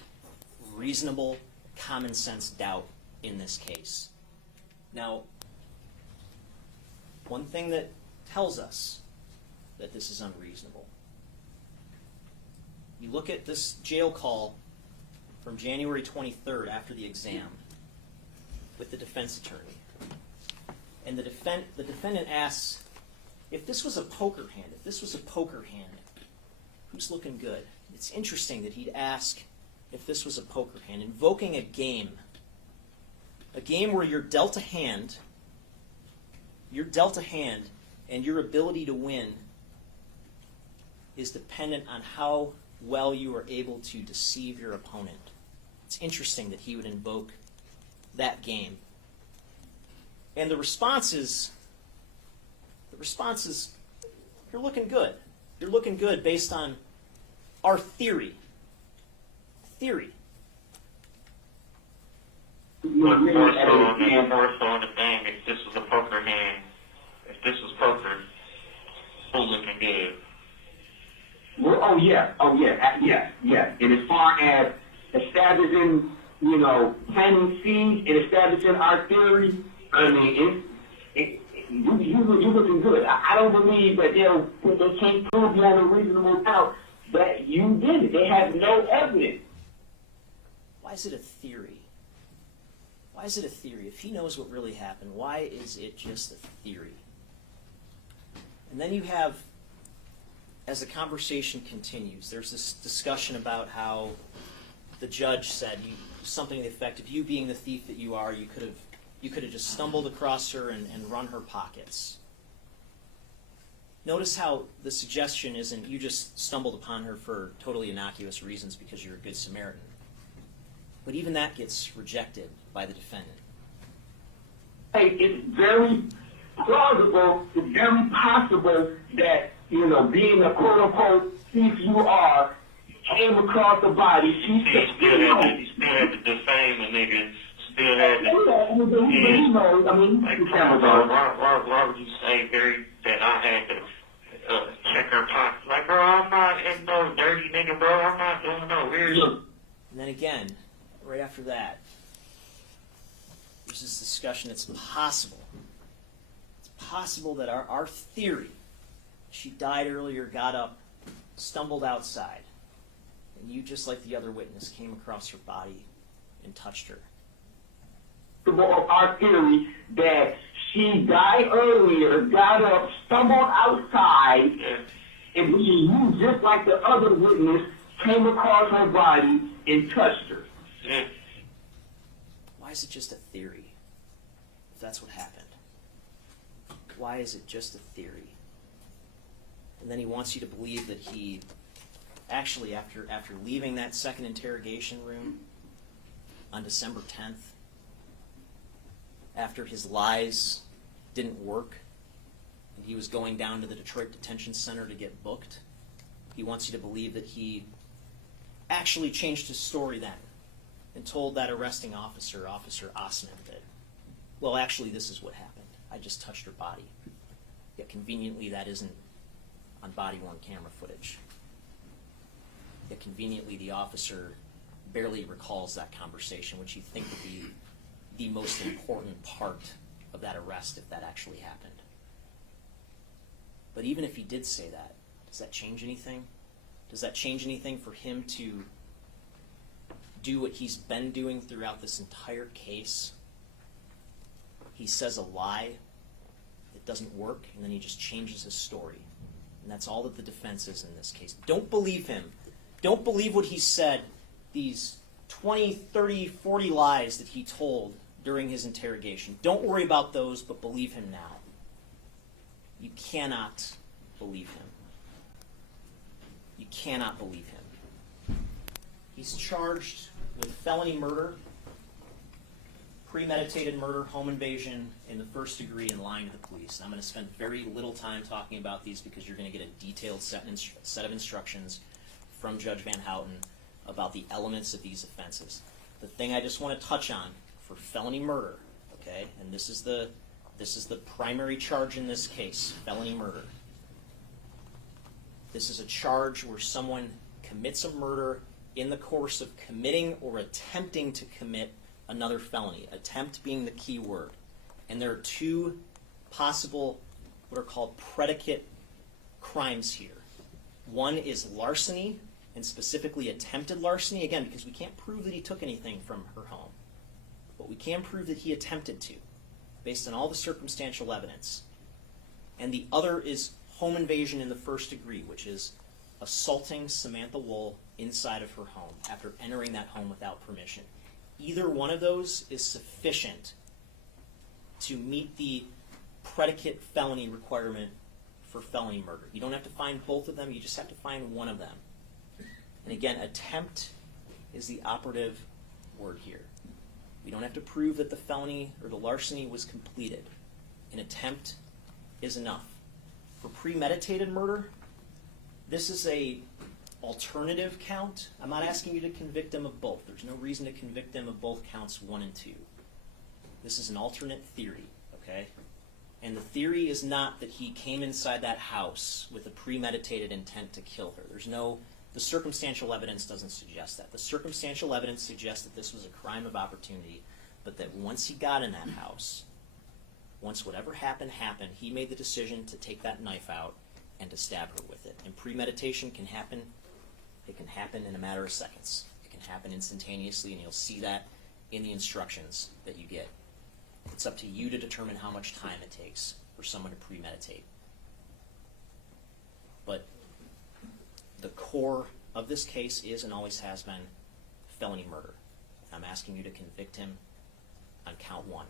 reasonable, common sense doubt in this case. Now, one thing that tells us that this is unreasonable. You look at this jail call from January 23rd after the exam with the defense attorney. And the defendant asks, if this was a poker hand, who's looking good? It's interesting that he'd ask if this was a poker hand, invoking a game where you're dealt a hand, and your ability to win is dependent on how well you are able to deceive your opponent. It's interesting that he would invoke that game. And the response is, you're looking good. You're looking good based on our theory. More so on the thing, if this was a poker hand, if this was poker, who's looking good? Well, oh yeah. And as far as establishing, planting seeds and establishing our theory, I mean, you're looking good. I don't believe that they can't prove beyond a reasonable doubt that you did it. They have no evidence. Why is it a theory? Why is it a theory? If he knows what really happened, why is it just a theory? And then you have, as the conversation continues, there's this discussion about how the judge said something to the effect of, you being the thief that you are, you could have just stumbled across her and run her pockets. Notice how the suggestion isn't you just stumbled upon her for totally innocuous reasons because you're a good Samaritan. But even that gets rejected by the defendant. Hey, it's very plausible, it's very possible that, being a quote-unquote thief you are, came across the body. She still had to defame a nigga. Still had to. Why would you say, Barry, that I had to check her pockets? Like, bro, I'm not in no dirty nigga, bro. I'm not doing no weird. And then again, right after that, there's this discussion. It's possible that our theory, she died earlier, got up, stumbled outside, and you, just like the other witness, came across her body and touched her. Of our theory that she died earlier, got up, stumbled outside, and you, just like the other witness, came across her body and touched her. Why is it just a theory? If that's what happened, why is it just a theory? And then he wants you to believe that he actually, after leaving that second interrogation room on December 10th, after his lies didn't work, and he was going down to the Detroit Detention Center to get booked, he wants you to believe that he actually changed his story then and told that arresting officer, Officer Osman, that, well, actually, this is what happened. I just touched her body. Yet conveniently, that isn't on body-worn camera footage. Yet conveniently, the officer barely recalls that conversation, which you think would be the most important part of that arrest if that actually happened. But even if he did say that, does that change anything? Does that change anything for him to do what he's been doing throughout this entire case? He says a lie that doesn't work, and then he just changes his story. And that's all that the defense is in this case. Don't believe him. Don't believe what he said, these 20, 30, 40 lies that he told during his interrogation. Don't worry about those, but believe him now. You cannot believe him. You cannot believe him. He's charged with felony murder, premeditated murder, home invasion in the first degree, and lying to the police. And I'm going to spend very little time talking about these because you're going to get a detailed set of instructions from Judge Van Houten about the elements of these offenses. The thing I just want to touch on for felony murder, okay, and this is the primary charge in this case, felony murder. This is a charge where someone commits a murder in the course of committing or attempting to commit another felony, attempt being the key word. And there are two possible, what are called predicate crimes here. One is larceny, and specifically attempted larceny, again, because we can't prove that he took anything from her home. But we can prove that he attempted to, based on all the circumstantial evidence. And the other is home invasion in the first degree, which is assaulting Samantha Woll inside of her home after entering that home without permission. Either one of those is sufficient to meet the predicate felony requirement for felony murder. You don't have to find both of them, you just have to find one of them. And again, attempt is the operative word here. We don't have to prove that the felony or the larceny was completed. An attempt is enough. For premeditated murder, this is a alternative count. I'm not asking you to convict him of both. There's no reason to convict him of both counts 1 and 2. This is an alternate theory, okay? And the theory is not that he came inside that house with a premeditated intent to kill her. The circumstantial evidence doesn't suggest that. The circumstantial evidence suggests that this was a crime of opportunity, but that once he got in that house, once whatever happened, he made the decision to take that knife out and to stab her with it. And premeditation can happen. It can happen in a matter of seconds. It can happen instantaneously, and you'll see that in the instructions that you get. It's up to you to determine how much time it takes for someone to premeditate. But the core of this case is and always has been felony murder. I'm asking you to convict him on count 1.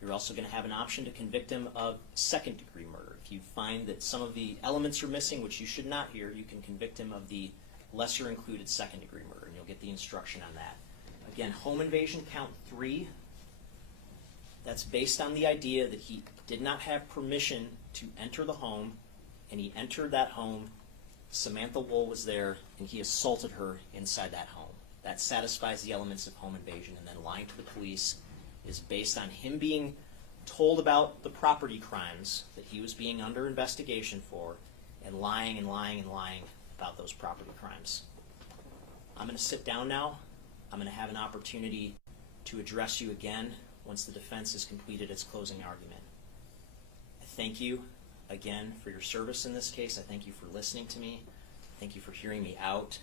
You're also going to have an option to convict him of second-degree murder. If you find that some of the elements are missing, which you should not here, you can convict him of the lesser-included second-degree murder, and you'll get the instruction on that. Again, home invasion count 3, that's based on the idea that he did not have permission to enter the home, and he entered that home, Samantha Woll was there, and he assaulted her inside that home. That satisfies the elements of home invasion, and then lying to the police is based on him being told about the property crimes that he was being under investigation for, and lying about those property crimes. I'm going to sit down now. I'm going to have an opportunity to address you again once the defense has completed its closing argument. I thank you again for your service in this case. I thank you for listening to me. Thank you for hearing me out.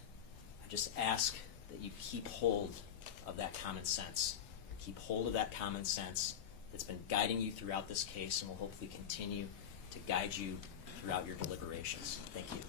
I just ask that you keep hold of that common sense. Keep hold of that common sense that's been guiding you throughout this case and will hopefully continue to guide you throughout your deliberations. Thank you.